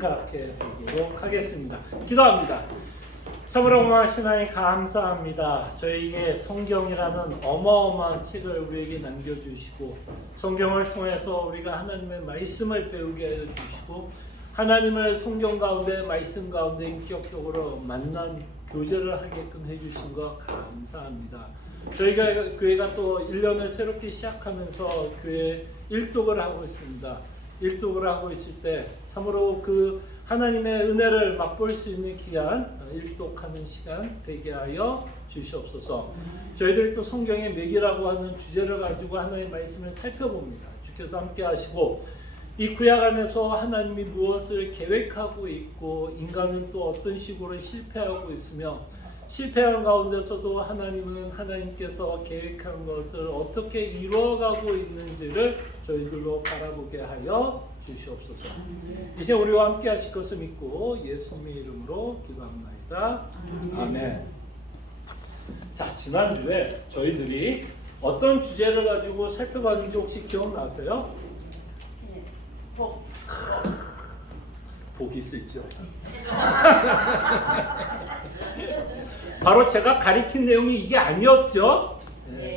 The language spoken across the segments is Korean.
생각해 보도록 하겠습니다. 기도합니다. 참으로 고마우신 하나님 감사합니다. 저희에게 성경이라는 어마어마한 책을 우리에게 남겨주시고 성경을 통해서 우리가 하나님의 말씀을 배우게 해주시고 하나님을 성경 가운데 말씀 가운데 인격적으로 만난 교제를 하게끔 해주신 것 감사합니다. 저희가 교회가 또 1년을 새롭게 시작하면서 교회 일독을 하고 있습니다. 일독을 하고 있을 때 참으로 그 하나님의 은혜를 맛볼 수 있는 귀한 일독하는 시간 되게 하여 주시옵소서. 저희들이 또 성경의 맥이라고 하는 주제를 가지고 하나님의 말씀을 살펴봅니다. 주께서 함께 하시고 이 구약 안에서 하나님이 무엇을 계획하고 있고 인간은 또 어떤 식으로 실패하고 있으며 실패한 가운데서도 하나님은 하나님께서 계획한 것을 어떻게 이루어가고 있는지를 저희들로 바라보게 하여 주시옵소서. 이제 우리와 함께 하실 것을 믿고 예수님의 이름으로 기도합니다. 아멘. 자, 지난주에 저희들이 어떤 주제를 가지고 살펴봤는지 혹시 기억나세요? 복이 있을죠. 바로 제가 가리킨 내용이 이게 아니었죠.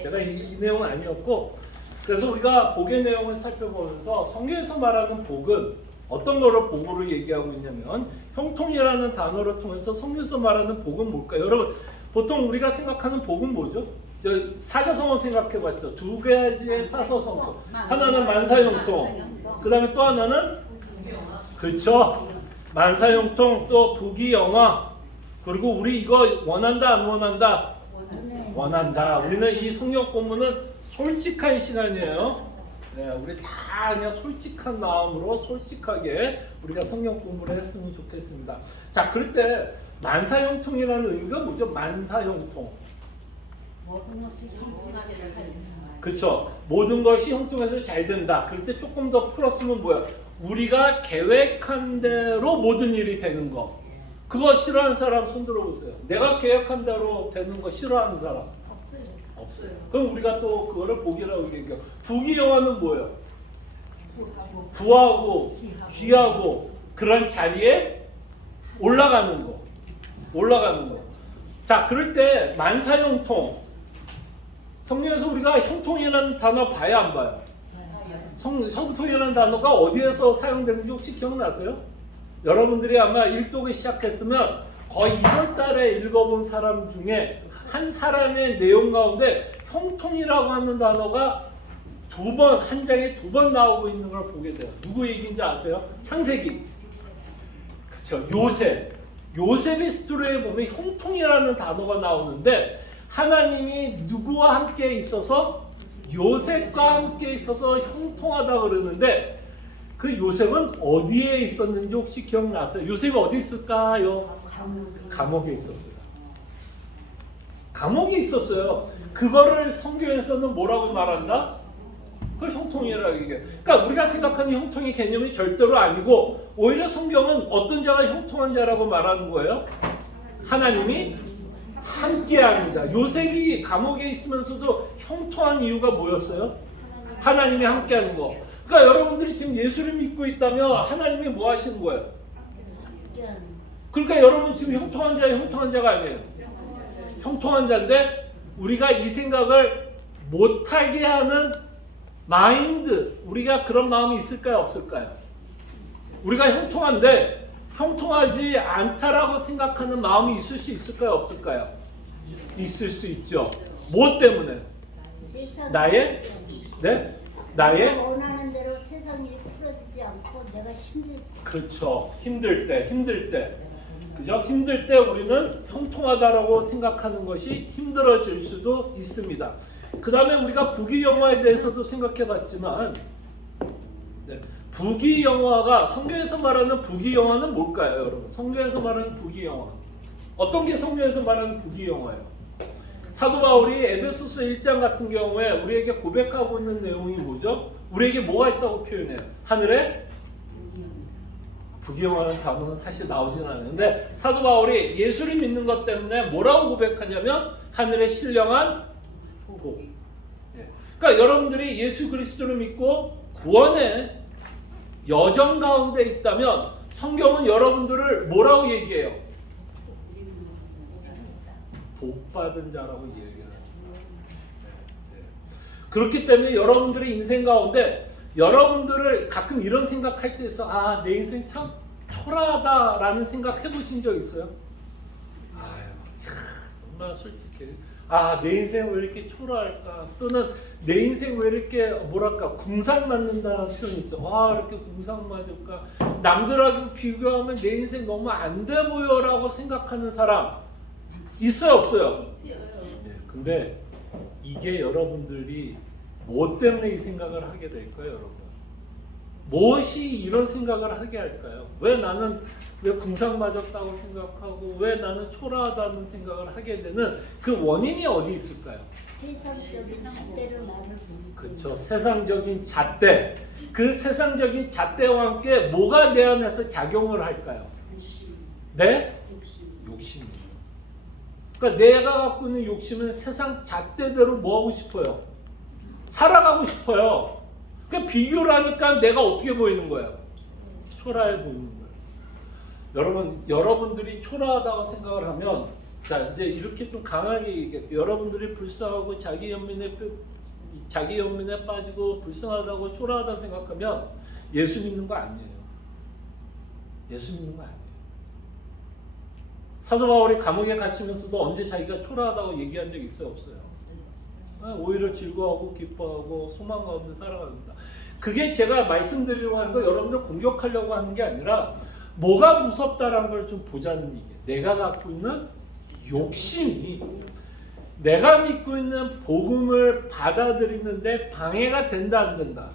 제가 이 내용은 아니었고, 그래서 우리가 복의 내용을 살펴보면서 성경에서 말하는 복은 어떤 거를 복으로 얘기하고 있냐면 형통이라는 단어를 통해서 성경에서 말하는 복은 뭘까요? 여러분 보통 우리가 생각하는 복은 뭐죠? 사자성어 생각해봤죠. 두 가지의 사서성어. 하나는 만사형통, 그 다음에 또 하나는 그렇죠. 만사형통, 또 부귀영화. 그리고 우리 이거 원한다 안 원한다? 원한다. 우리는 이 성경 본문은 솔직한 시간이에요. 네, 우리 다 그냥 솔직한 마음으로 솔직하게 우리가 성경 공부를 했으면 좋겠습니다. 자, 그럴 때 만사형통이라는 의미가 뭐죠? 만사형통. 그렇죠. 모든 것이 형통해서 잘 된다. 그럴 때 조금 더 풀었으면 뭐야? 우리가 계획한 대로 모든 일이 되는 거. 그거 싫어하는 사람 손 들어보세요. 내가 계획한 대로 되는 거 싫어하는 사람? 없어요. 그럼 우리가 또 그거를 복이라고 얘기해요. 부귀영화는 뭐예요? 부하고 귀하고 그런 자리에 올라가는 거. 올라가는 거. 자, 그럴 때 만사형통. 성경에서 우리가 형통이라는 단어 봐야 안 봐요? 형통이라는 단어가 어디에서 사용되는지 혹시 기억나세요? 여러분들이 아마 일독을 시작했으면 거의 1월 달에 읽어본 사람 중에 한 사람의 내용 가운데 형통이라고 하는 단어가 한 장에 두 번 나오고 있는 걸 보게 돼요. 누구 얘기인지 아세요? 창세기. 그렇죠. 요셉의 스토리에 보면 형통이라는 단어가 나오는데 하나님이 누구와 함께 있어서 요셉과 함께 있어서 형통하다 그러는데 그 요셉은 어디에 있었는지 혹시 기억나세요? 요셉이 어디 있을까요? 감옥에 있었어요. 감옥에 있었어요. 그거를 성경에서는 뭐라고 말한다? 그걸 형통이라고 얘기해요. 그러니까 우리가 생각하는 형통의 개념이 절대로 아니고 오히려 성경은 어떤 자가 형통한 자라고 말하는 거예요? 하나님이 함께하는 자. 요셉이 감옥에 있으면서도 형통한 이유가 뭐였어요? 하나님이 함께하는 거. 그러니까 여러분들이 지금 예수를 믿고 있다면 하나님이 뭐 하시는 거예요? 그러니까 여러분 지금 형통한 자가 아니에요. 형통한 자인데 우리가 이 생각을 못하게 하는 마인드, 우리가 그런 마음이 있을까요? 없을까요? 우리가 형통한데 형통하지 않다라고 생각하는 마음이 있을 수 있을까요? 없을까요? 있을 수 있죠. 뭐 때문에? 나의 원하는 대로 세상 일이 풀어지지 않고 내가 그렇죠. 힘들 때 그죠? 힘들 때 우리는 형통하다라고 생각하는 것이 힘들어질 수도 있습니다. 그 다음에 우리가 부귀영화에 대해서도 생각해봤지만 부귀영화가 성경에서 말하는 부귀영화는 뭘까요, 여러분? 성경에서 말하는 부귀영화 어떤 게 성경에서 말하는 부귀영화예요? 사도 바울이 에베소서 1장 같은 경우에 우리에게 고백하고 있는 내용이 뭐죠? 우리에게 뭐가 있다고 표현해요? 하늘에 부귀영화라는 단어는 사실 나오진 않는데 사도 바울이 예수를 믿는 것 때문에 뭐라고 고백하냐면 하늘에 신령한 복. 그러니까 여러분들이 예수 그리스도를 믿고 구원의 여정 가운데 있다면 성경은 여러분들을 뭐라고 얘기해요? 복 받은 자라고 얘기해요. 그렇기 때문에 여러분들의 인생 가운데 여러분들을 가끔 이런 생각할 때 있어. 아, 내 인생 참 초라하다라는 생각 해보신 적 있어요? 아유, 정말 솔직히 아, 내 인생 왜 이렇게 초라할까? 또는 내 인생 왜 이렇게 뭐랄까 궁상 맞는다는 표현이 있죠. 와, 이렇게 궁상 맞을까? 남들하고 비교하면 내 인생 너무 안 돼 보여라고 생각하는 사람 있어요, 없어요? 네, 근데 이게 여러분들이 뭐 때문에 이 생각을 하게 될까요, 여러분? 무엇이 이런 생각을 하게 할까요? 왜 나는 왜 궁상 맞았다고 생각하고 왜 나는 초라하다는 생각을 하게 되는 그 원인이 어디 있을까요? 세상적인 잣대로 나를 보는 그렇죠. 세상적인 잣대. 그 세상적인 잣대와 함께 뭐가 내 안에서 작용을 할까요? 네? 욕심이죠. 그러니까 내가 갖고 있는 욕심은 세상 잣대대로 뭐 하고 싶어요? 살아가고 싶어요. 그러니까 비교를 하니까 내가 어떻게 보이는 거예요? 초라해 보이는 거예요. 여러분, 여러분들이 초라하다고 생각을 하면, 자, 이제 이렇게 좀 강하게 얘기해. 여러분들이 불쌍하고 자기 연민에 빠지고 불쌍하다고 초라하다고 생각하면 예수 믿는 거 아니에요. 예수 믿는 거 아니에요. 사도 바울이 감옥에 갇히면서도 언제 자기가 초라하다고 얘기한 적 있어요, 없어요? 오히려 즐거워하고 기뻐하고 소망 가운데 살아갑니다. 그게 제가 말씀드리려고 하는 거 여러분들 공격하려고 하는 게 아니라 뭐가 무섭다라는 걸 좀 보자는 얘기예요. 내가 갖고 있는 욕심이 내가 믿고 있는 복음을 받아들이는데 방해가 된다 안 된다?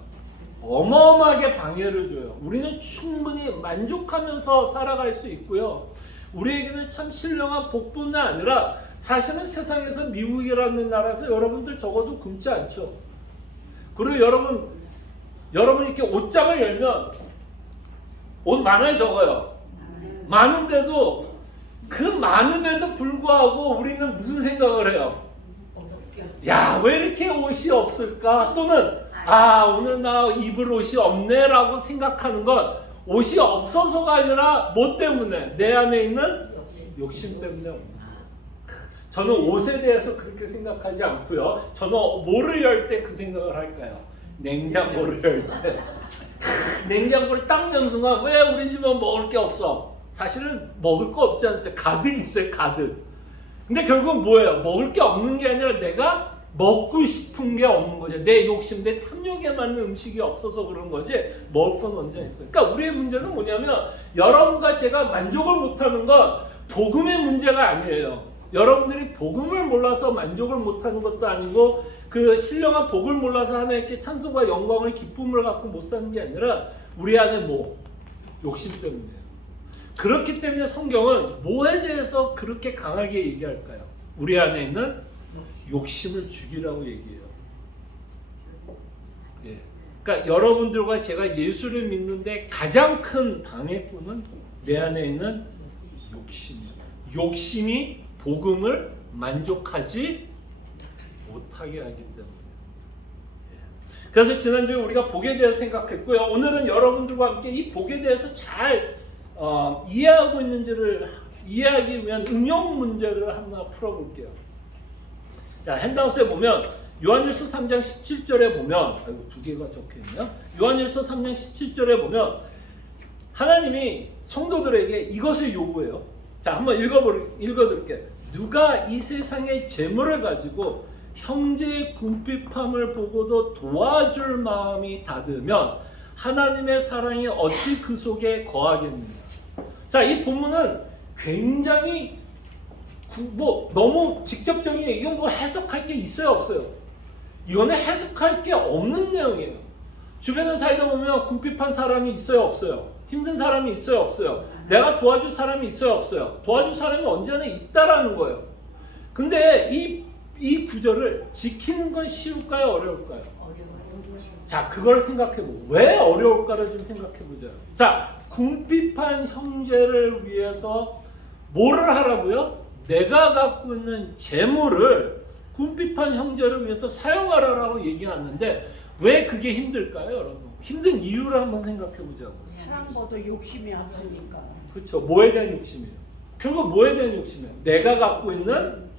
어마어마하게 방해를 줘요. 우리는 충분히 만족하면서 살아갈 수 있고요. 우리에게는 참 신령한 복뿐만 아니라 사실은 세상에서 미국이라는 나라에서 여러분들 적어도 굶지 않죠. 그리고 여러분 이렇게 옷장을 열면 옷 많아요, 적어요? 많은데도 그 많음에도 불구하고 우리는 무슨 생각을 해요? 야, 왜 이렇게 옷이 없을까? 또는 아, 오늘 나 입을 옷이 없네라고 생각하는 건 옷이 없어서가 아니라 뭐 때문에? 내 안에 있는 욕심 때문에 없는 거예요. 저는 옷에 대해서 그렇게 생각하지 않고요. 저는 뭐를 열 때 그 생각을 할까요? 냉장고를 열 때. 냉장고를 딱 연 순간 왜 우리 집은 먹을 게 없어? 사실은 먹을 거 없지 않습니까? 가득 있어요, 가득. 근데 결국은 뭐예요? 먹을 게 없는 게 아니라 내가 먹고 싶은 게 없는 거죠. 내 욕심, 내 탐욕에 맞는 음식이 없어서 그런 거지 먹을 건 언제 있어요. 그러니까 우리의 문제는 뭐냐면 여러분과 제가 만족을 못하는 건 복음의 문제가 아니에요. 여러분들이 복음을 몰라서 만족을 못하는 것도 아니고 그 신령한 복을 몰라서 하나님께 찬송과 영광을 기쁨을 갖고 못 사는 게 아니라 우리 안에 뭐? 욕심 때문이에요. 그렇기 때문에 성경은 뭐에 대해서 그렇게 강하게 얘기할까요? 우리 안에 있는 욕심을 죽이라고 얘기해요. 예. 그러니까 여러분들과 제가 예수를 믿는데 가장 큰 방해꾼은 내 안에 있는 욕심이에요. 욕심이 복음을 만족하지 못하게 하기 때문에. 그래서 지난주에 우리가 복에 대해서 생각했고요. 오늘은 여러분들과 함께 이 복에 대해서 잘 이해하고 있는지를 이해하기 위한 응용 문제를 하나 풀어볼게요. 자, 핸드아웃에 보면 요한일서 3장 17절에 보면 두 개가 적혀있네요. 요한일서 3장 17절에 보면 하나님이 성도들에게 이것을 요구해요. 자, 한번 읽어드릴게요. 누가 이 세상의 재물을 가지고 형제의 궁핍함을 보고도 도와줄 마음이 닫으면 하나님의 사랑이 어찌 그 속에 거하겠느냐. 자, 이 본문은 굉장히 너무 직접적인 이건 뭐 해석할 게 있어요, 없어요? 이거는 해석할 게 없는 내용이에요. 주변에 살다 보면 궁핍한 사람이 있어요, 없어요? 힘든 사람이 있어요, 없어요? 내가 도와줄 사람이 있어요, 없어요? 도와줄 사람이 언제나 있다라는 거예요. 근데 이 구절을 지키는 건 쉬울까요, 어려울까요? 자, 그걸 생각해보고 왜 어려울까를 좀 생각해보자. 자, 궁핍한 형제를 위해서 뭐를 하라고요? 내가 갖고 있는 재물을 궁핍한 형제를 위해서 사용하라고 얘기하는데 왜 그게 힘들까요, 여러분? 힘든 이유를 한번 생각해 보자고. 사랑보다 욕심이 앞서니까. 그렇죠. 뭐에 대한 욕심이에요? 결국 뭐에 대한 욕심이에요? 내가 갖고 있는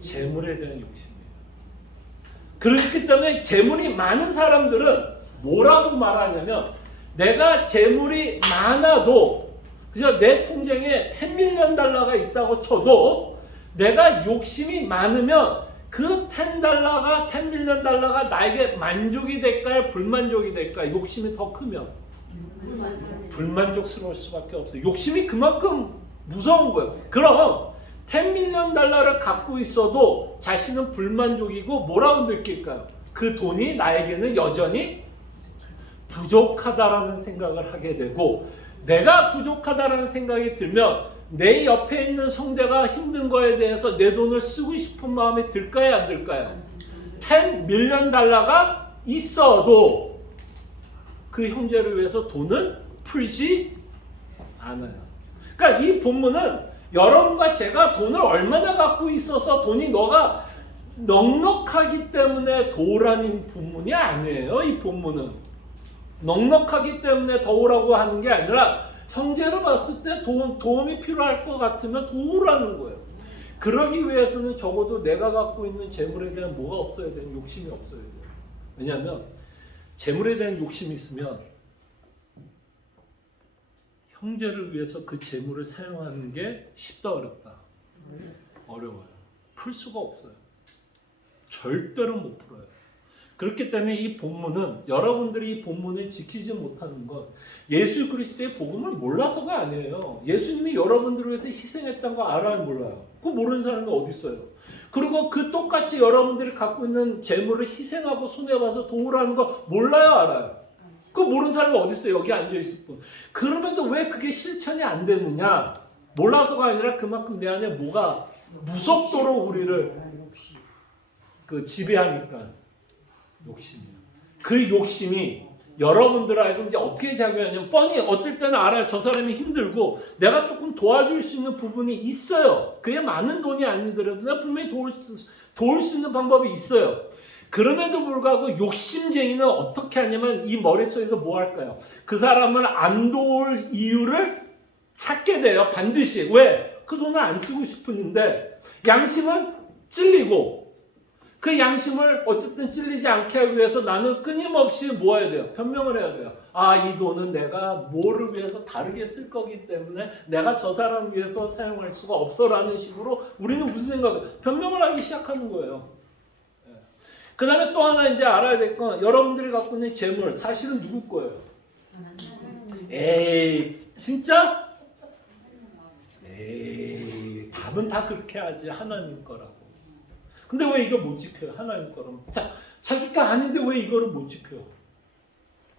재물에 대한 욕심이에요. 그렇기 때문에 재물이 많은 사람들은 뭐라고 말하냐면 내가 재물이 많아도 그저 내 통장에 10밀리언 달러가 있다고 쳐도 내가 욕심이 많으면 그 10밀리언 달러가 나에게 만족이 될까요? 불만족이 될까요? 욕심이 더 크면 불만족스러울 수밖에 없어요. 욕심이 그만큼 무서운 거예요. 그럼 10밀리언 달러를 갖고 있어도 자신은 불만족이고 뭐라고 느낄까요? 그 돈이 나에게는 여전히 부족하다라는 생각을 하게 되고 내가 부족하다라는 생각이 들면 내 옆에 있는 형제가 힘든 거에 대해서 내 돈을 쓰고 싶은 마음이 들까요? 안 들까요? 10밀리언 달러가 있어도 그 형제를 위해서 돈을 풀지 않아요. 그러니까 이 본문은 여러분과 제가 돈을 얼마나 갖고 있어서 돈이 너가 넉넉하기 때문에 도우라는 본문이 아니에요. 이 본문은 넉넉하기 때문에 도우라고 하는 게 아니라 형제로 봤을 때 도움이 필요할 것 같으면 도우라는 거예요. 그러기 위해서는 적어도 내가 갖고 있는 재물에 대한 뭐가 없어야 돼요? 욕심이 없어야 돼요. 왜냐하면 재물에 대한 욕심이 있으면 형제를 위해서 그 재물을 사용하는 게 쉽다 어렵다? 어려워요. 풀 수가 없어요. 절대로 못 풀어요. 그렇기 때문에 이 본문은 여러분들이 이 본문을 지키지 못하는 건 예수 그리스도의 복음을 몰라서가 아니에요. 예수님이 여러분들을 위해서 희생했다는 거 알아요? 몰라요? 그거 모르는 사람이 어디 있어요? 그리고 그 똑같이 여러분들이 갖고 있는 재물을 희생하고 손해봐서 도우라는 거 몰라요? 알아요? 그거 모르는 사람이 어디 있어요? 여기 앉아있을 뿐. 그러면도 왜 그게 실천이 안 되느냐? 몰라서가 아니라 그만큼 내 안에 뭐가 무섭도록 우리를 지배하니까 욕심이에요. 그 욕심이 여러분들 알고 이제 어떻게 작용하냐면 뻔히 어떨 때는 알아요. 저 사람이 힘들고 내가 조금 도와줄 수 있는 부분이 있어요. 그게 많은 돈이 아니더라도 내가 분명히 도울 수 있는 방법이 있어요. 그럼에도 불구하고 욕심쟁이는 어떻게 하냐면 이 머릿속에서 뭐 할까요? 그 사람을 안 도울 이유를 찾게 돼요. 반드시. 왜? 그 돈을 안 쓰고 싶은데 양심은 찔리고 그 양심을 어쨌든 찔리지 않게 하기 위해서 나는 끊임없이 뭐 해야 돼요? 변명을 해야 돼요. 아, 이 돈은 내가 뭐를 위해서 다르게 쓸 거기 때문에 내가 저 사람을 위해서 사용할 수가 없어라는 식으로 우리는 무슨 생각을 변명을 하기 시작하는 거예요. 그 다음에 또 하나 이제 알아야 될 건 여러분들이 갖고 있는 재물 사실은 누구 거예요? 에이 진짜? 에이 답은 다 그렇게 하지 하나님 거라고. 근데 왜 이거 못 지켜요? 하나님 거라면 자기가 아닌데 왜 이거를 못 지켜요?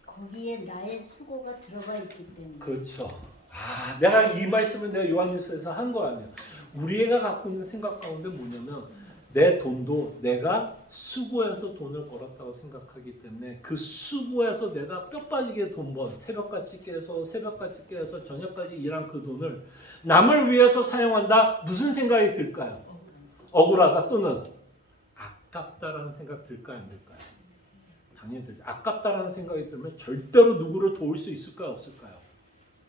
거기에 나의 수고가 들어가 있기 때문에. 그렇죠. 아 내가 이 말씀을 내가 요한일서에서 한 거 아니에요. 우리가 갖고 있는 생각 가운데 뭐냐면 내 돈도 내가 수고해서 돈을 벌었다고 생각하기 때문에 그 수고해서 내가 뼈 빠지게 돈 번 새벽같이 깨서 저녁까지 일한 그 돈을 남을 위해서 사용한다. 무슨 생각이 들까요? 억울하다 또는 아깝다라는 생각 들까요? 안 들까요? 당연히 들죠. 아깝다라는 생각이 들면 절대로 누구를 도울 수 있을까요? 없을까요?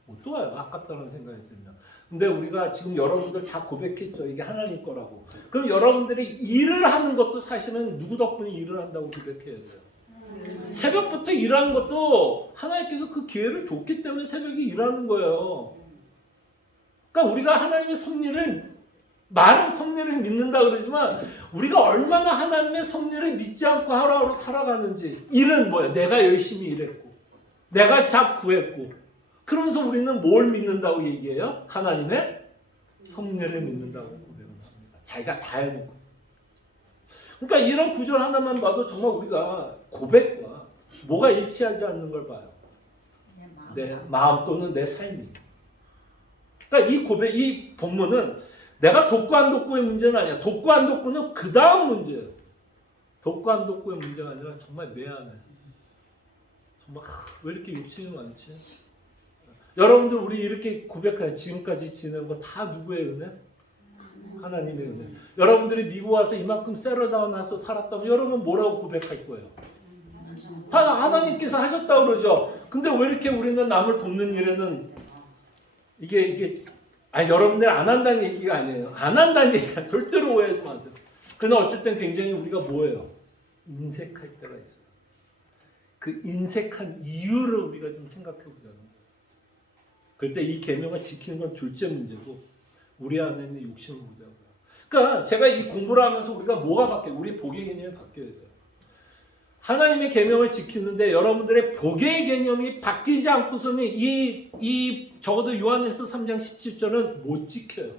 못 도와요. 아깝다라는 생각이 들면. 근데 우리가 지금 여러분들 다 고백했죠. 이게 하나님 거라고. 그럼 여러분들이 일을 하는 것도 사실은 누구 덕분에 일을 한다고 고백해야 돼요. 새벽부터 일하는 것도 하나님께서 그 기회를 줬기 때문에 새벽에 일하는 거예요. 그러니까 우리가 하나님의 섭리를 말은 섭리를 믿는다 그러지만 우리가 얼마나 하나님의 섭리를 믿지 않고 하루하루 살아가는지. 일은 뭐야? 내가 열심히 일했고 내가 잘 구했고 그러면서 우리는 뭘 믿는다고 얘기해요? 하나님의 섭리를 믿는다고 고백을 합니다. 자기가 다 해놓고. 그러니까 이런 구절 하나만 봐도 정말 우리가 고백과 뭐가 일치하지 않는 걸 봐요. 내 마음 또는 내 삶이. 그러니까 이 본문은 내가 돕고 안 돕고의 문제는 아니야. 돕고 안 돕고는 그 다음 문제예요. 돕고 안 돕고의 문제가 아니라 정말 내 안에 정말 왜 이렇게 욕심이 많지? 여러분들 우리 이렇게 고백하여 지금까지 지내는 거 다 누구의 은혜? 하나님의 은혜. 여러분들이 미국 와서 이만큼 셋틀다운해서 살았다면 여러분 뭐라고 고백할 거예요? 다 하나님께서 하셨다고 그러죠. 근데 왜 이렇게 우리는 남을 돕는 일에는 이게 여러분들 안 한다는 얘기가 아니에요. 안 한다는 얘기가 절대로 오해하지 마세요. 그러나 어쩔 땐 굉장히 우리가 뭐예요? 인색할 때가 있어요. 그 인색한 이유를 우리가 좀 생각해 보자는 거예요. 그럴 때 이 계명을 지키는 건 둘째 문제고 우리 안에 있는 욕심을 보자고요. 그러니까 제가 이 공부를 하면서 우리가 뭐가 바뀌어요? 우리 복의 개념이 바뀌어야 돼요. 하나님의 계명을 지키는데 여러분들의 복의 개념이 바뀌지 않고서는 적어도 요한일서 3장 17절은 못 지켜요.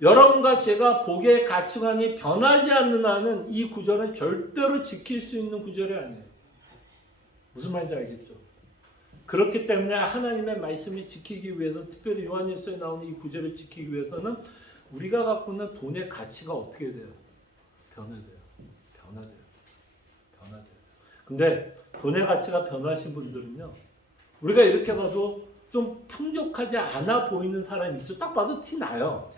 여러분과 제가 복의 가치관이 변하지 않는 한은 이 구절은 절대로 지킬 수 있는 구절이 아니에요. 무슨 말인지 알겠죠? 그렇기 때문에 하나님의 말씀을 지키기 위해서 특별히 요한일서에 나오는 이 구절을 지키기 위해서는 우리가 갖고 있는 돈의 가치가 어떻게 돼요? 변화돼요. 근데 돈의 가치가 변하신 분들은요, 우리가 이렇게 봐도 좀 풍족하지 않아 보이는 사람이 있죠. 딱 봐도 티 나요.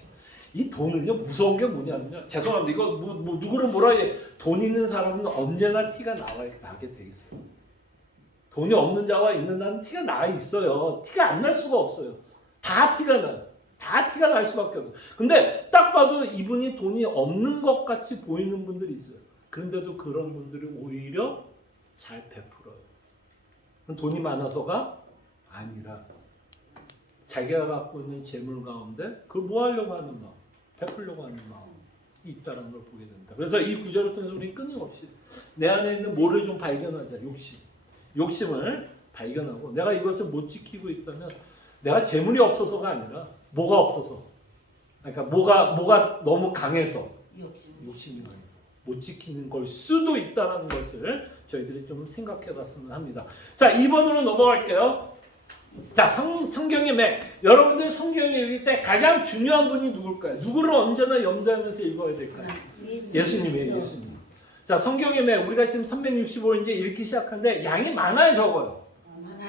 이 돈은요, 무서운 게 뭐냐면요, 죄송합니다. 이거 누구를 뭐라 해, 돈 있는 사람은 언제나 티가 나게 돼 있어요. 돈이 없는 자와 있는 자는 티가 나 있어요. 티가 안 날 수가 없어요. 다 티가 나요. 다 티가 날 수밖에 없어요. 근데 딱 봐도 이분이 돈이 없는 것 같이 보이는 분들이 있어요. 그런데도 그런 분들이 오히려 잘 베풀어요. 돈이 많아서가 아니라 자기가 갖고 있는 재물 가운데 그걸 뭐 하려고 하는 마음, 베풀려고 하는 마음이 있다는 걸 보게 된다. 그래서 이 구절을 통해서 우리는 끊임없이 내 안에 있는 뭐를 좀 발견하자. 욕심을 발견하고 내가 이것을 못 지키고 있다면 내가 재물이 없어서가 아니라 뭐가 없어서, 그러니까 뭐가 너무 강해서 욕심이 강해서 못 지키는 걸 수도 있다는 것을 저희들이 좀 생각해 봤으면 합니다. 자, 2번으로 넘어갈게요. 자, 성경의 맥. 여러분들 성경을 읽을 때 가장 중요한 분이 누굴까요? 누구를 언제나 염두하면서 읽어야 될까요? 예수님이에요, 예수님. 자, 성경의 맥. 우리가 지금 365일 이제 읽기 시작하는데 양이 많아요, 적어요.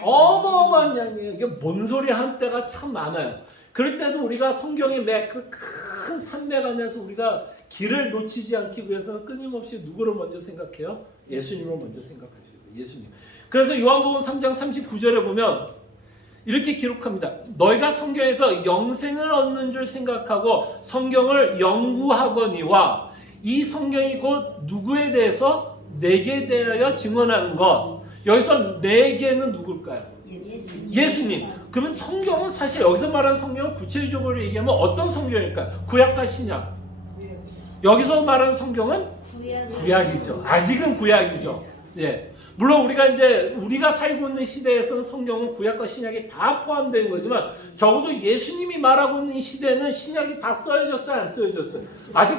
어마어마한 양이에요. 이게 뭔 소리 한 때가 참 많아요. 그럴 때도 우리가 성경의 맥, 그 큰 산맥 안에서 우리가 길을 놓치지 않기 위해서는 끊임없이 누구를 먼저 생각해요? 예수님을 먼저 생각하셔야 돼요. 예수님. 그래서 요한복음 3장 39절에 보면 이렇게 기록합니다. 너희가 성경에서 영생을 얻는 줄 생각하고 성경을 연구하거니와 이 성경이 곧 누구에 대해서 내게 대하여 증언하는 것. 여기서 내게는 누굴까요? 예수님. 그러면 성경은 사실 여기서 말하는 성경은 구체적으로 얘기하면 어떤 성경일까요? 구약과 신약. 여기서 말하는 성경은 구약이죠. 아직은 구약이죠. 예. 물론 우리가 살고 있는 시대에서는 성경은 구약과 신약이 다 포함되는 거지만 적어도 예수님이 말하고 있는 이 시대는 신약이 다 쓰여졌어요, 안 쓰여졌어요? 아직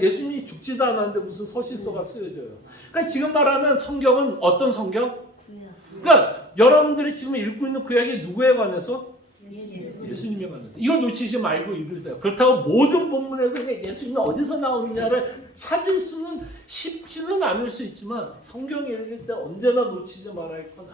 예수님이 죽지도 않았는데 무슨 서신서가 쓰여져요. 그러니까 지금 말하는 성경은 어떤 성경? 그러니까 여러분들이 지금 읽고 있는 구약이 누구에 관해서? 예수님에 관해서. 이걸 놓치지 말고 읽으세요. 그렇다고 모든 본문에서 예수님이 어디서 나오느냐를 찾을 수는 쉽지는 않을 수 있지만 성경을 읽을 때 언제나 놓치지 말아야 할 건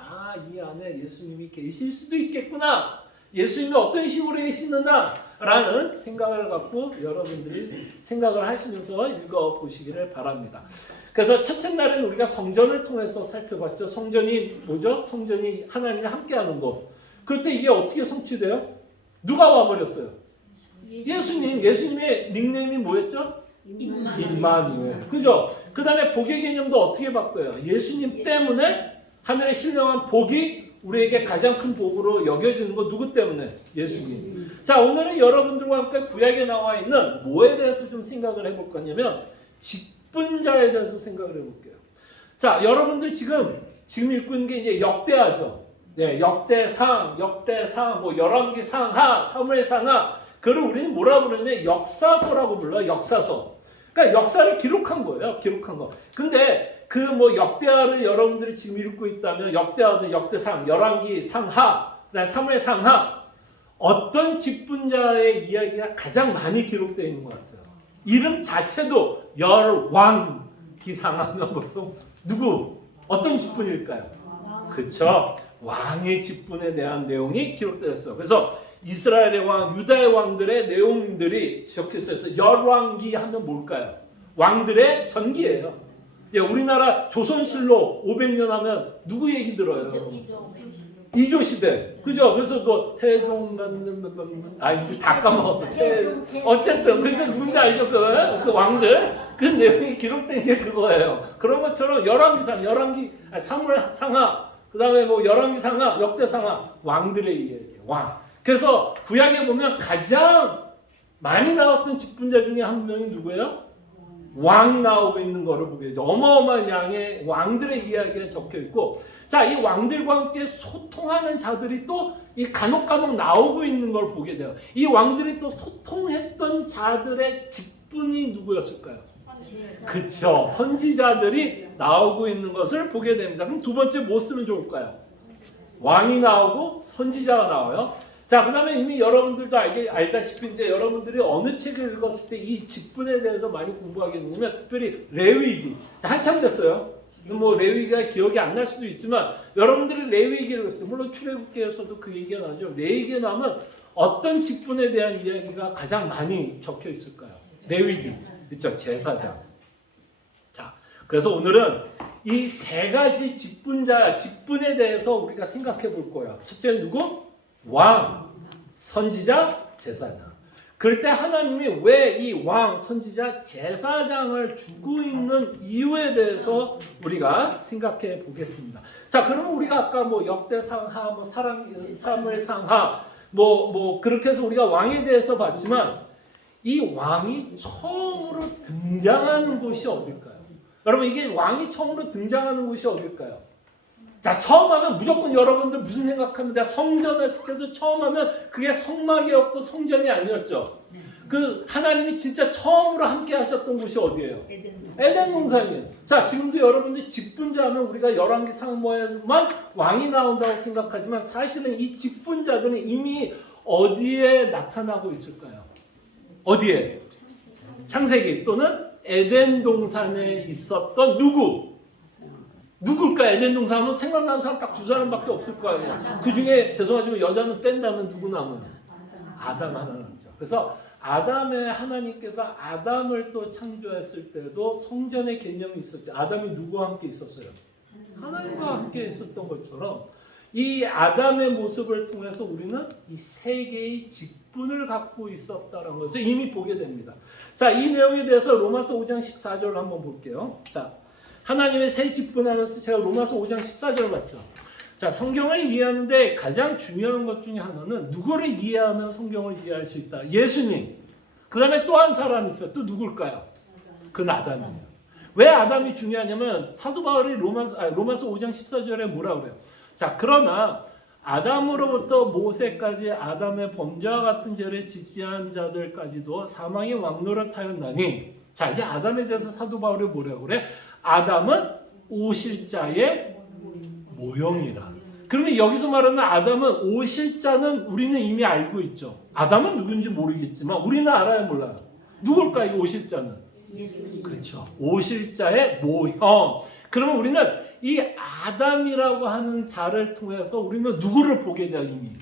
이 안에 예수님이 계실 수도 있겠구나. 예수님이 어떤 식으로 계시느냐라는 생각을 갖고 여러분들이 생각을 하시면서 읽어보시기를 바랍니다. 그래서 첫째 날은 우리가 성전을 통해서 살펴봤죠. 성전이 뭐죠? 성전이 하나님이 함께하는 곳. 그럴 때 이게 어떻게 성취돼요? 누가 와버렸어요? 예수님. 예수님의 닉네임이 뭐였죠? 임마누엘. 그죠? 그 다음에 복의 개념도 어떻게 바꿔요? 예수님 때문에 하늘의 신령한 복이 우리에게 가장 큰 복으로 여겨지는 거 누구 때문에? 예수님. 자, 오늘은 여러분들과 함께 구약에 나와 있는 뭐에 대해서 좀 생각을 해볼 거냐면 직분자에 대해서 생각을 해볼게요. 자, 여러분들 지금 읽고 있는 게 이제 역대하죠. 네, 역대상, 뭐 열왕기 상하, 사무엘 상하. 그걸 우리는 뭐라 부르냐면 역사서라고 불러요. 역사서. 그러니까 역사를 기록한 거예요. 기록한 거. 근데 그 뭐 역대하를 여러분들이 지금 읽고 있다면 역대하든 역대상, 열왕기 상하, 그다음에 사무엘 상하 어떤 직분자의 이야기가 가장 많이 기록되어 있는 것 같아요. 이름 자체도 열왕기 상하면 벌써 누구? 어떤 직분일까요? 그렇죠. 왕의 직분에 대한 내용이 기록되었어요. 그래서 이스라엘의 왕, 유다의 왕들의 내용들이 적혀져 있어요. 열왕기 하면 뭘까요? 왕들의 전기예요. 예, 우리나라 조선실로 500년 하면 누구 얘기 들어요? 이조 시대. 그죠? 그래서 뭐 태종 이제 다 까먹었어. 어쨌든 그래서 누군지 알죠? 그 왕들 그 내용이 기록된 게 그거예요. 그런 것처럼 사무엘 상하, 그다음에 뭐 열왕기 상하, 역대 상하, 왕들의 이야기예요. 왕. 그래서 구약에 보면 가장 많이 나왔던 직분자 중에 한 명이 누구예요? 왕이 나오고 있는 거를 보게 되죠. 어마어마한 양의 왕들의 이야기가 적혀 있고, 자, 이 왕들과 함께 소통하는 자들이 또 이 간혹 나오고 있는 걸 보게 돼요. 이 왕들이 또 소통했던 자들의 직분이 누구였을까요? 그쵸, 선지자들이 나오고 있는 것을 보게 됩니다. 그럼 두 번째 뭐 쓰면 좋을까요? 왕이 나오고 선지자가 나와요. 자, 그 다음에 이미 여러분들도 알다시피 이제 여러분들이 어느 책을 읽었을 때 이 직분에 대해서 많이 공부하게 되냐면 특별히 레위기. 한참 됐어요. 뭐 레위기가 기억이 안 날 수도 있지만 여러분들이 레위기를 읽었어요. 물론 출애굽기에서도 그 얘기가 나죠. 레위기에 나오면 어떤 직분에 대한 이야기가 가장 많이 적혀 있을까요? 레위기. 그렇죠. 제사장. 자, 그래서 오늘은 이 세 가지 직분에 대해서 우리가 생각해 볼 거예요. 첫째는 누구? 왕, 선지자, 제사장. 그럴 때 하나님이 왜 이 왕, 선지자, 제사장을 주고 있는 이유에 대해서 우리가 생각해 보겠습니다. 자, 그러면 우리가 아까 뭐 역대상하, 뭐 사무엘상하, 뭐 그렇게 해서 우리가 왕에 대해서 봤지만 이 왕이 처음으로 등장하는 곳이 어딜까요? 여러분, 이게 왕이 처음으로 등장하는 곳이 어딜까요? 자, 처음 하면 무조건 여러분들 무슨 생각합니다. 성전 했을 때도 처음 하면 그게 성막이었고 성전이 아니었죠. 그 하나님이 진짜 처음으로 함께 하셨던 곳이 어디예요? 에덴 동산이에요. 자, 지금도 여러분들 직분자 하면 우리가 열왕기 상무에만 왕이 나온다고 생각하지만 사실은 이 직분자들은 이미 어디에 나타나고 있을까요? 어디에? 창세기 또는 에덴 동산에 있었던 누굴까? 에덴 동산 하면 생각나는 사람 딱 두 사람밖에 없을 거 아니에요. 그 중에 죄송하지만 여자는 뺀다면 누구 남은? 아담 하나 남죠. 그래서 아담의 하나님께서 아담을 또 창조했을 때도 성전의 개념이 있었죠. 아담이 누구와 함께 있었어요? 하나님과 함께 있었던 것처럼 이 아담의 모습을 통해서 우리는 이 세 개의 직분을 갖고 있었다는 것을 이미 보게 됩니다. 자, 이 내용에 대해서 로마서 5장 14절을 한번 볼게요. 자, 하나님의 세 직분하면서 제가 로마서 5장 14절 봤죠. 자, 성경을 이해하는데 가장 중요한 것 중에 하나는 누구를 이해하면 성경을 이해할 수 있다. 예수님. 그 다음에 또 한 사람이 있어요. 또 누굴까요? 그 아담이에요. 왜 아담이 중요하냐면 사도 바울이 로마서 5장 14절에 뭐라고 그래요? 자, 그러나 아담으로부터 모세까지 아담의 범죄와 같은 죄를 짓지 않은 자들까지도 사망의 왕노릇하였나니, 자, 이 아담에 대해서 사도 바울이 뭐라고 그래? 아담은 오실 자의 모형이라. 그러면 여기서 말하는 아담은 오실 자는 우리는 이미 알고 있죠. 아담은 누군지 모르겠지만 우리는 알아요, 몰라요? 누굴까, 이 오실 자는? 그렇죠. 오실 자의 모형. 그러면 우리는 이 아담이라고 하는 자를 통해서 우리는 누구를 보게 돼요, 이미?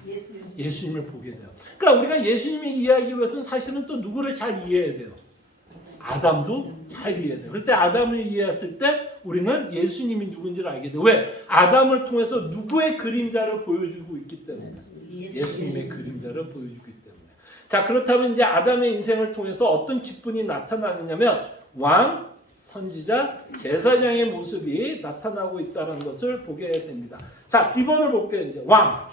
예수님을 보게 돼요. 그러니까 우리가 예수님의 이야기를 위해서는 사실은 또 누구를 잘 이해해야 돼요? 아담도 잘 이해해야 돼요. 그럴 때 아담을 이해했을 때 우리는 예수님이 누군지를 알게 돼요. 왜? 아담을 통해서 누구의 그림자를 보여주고 있기 때문에. 예수님의 그림자를 보여주고 있기 때문에. 자, 그렇다면 이제 아담의 인생을 통해서 어떤 직분이 나타나느냐면 왕, 선지자, 제사장의 모습이 나타나고 있다는 것을 보게 됩니다. 자, B번을 볼게요. 이제 왕.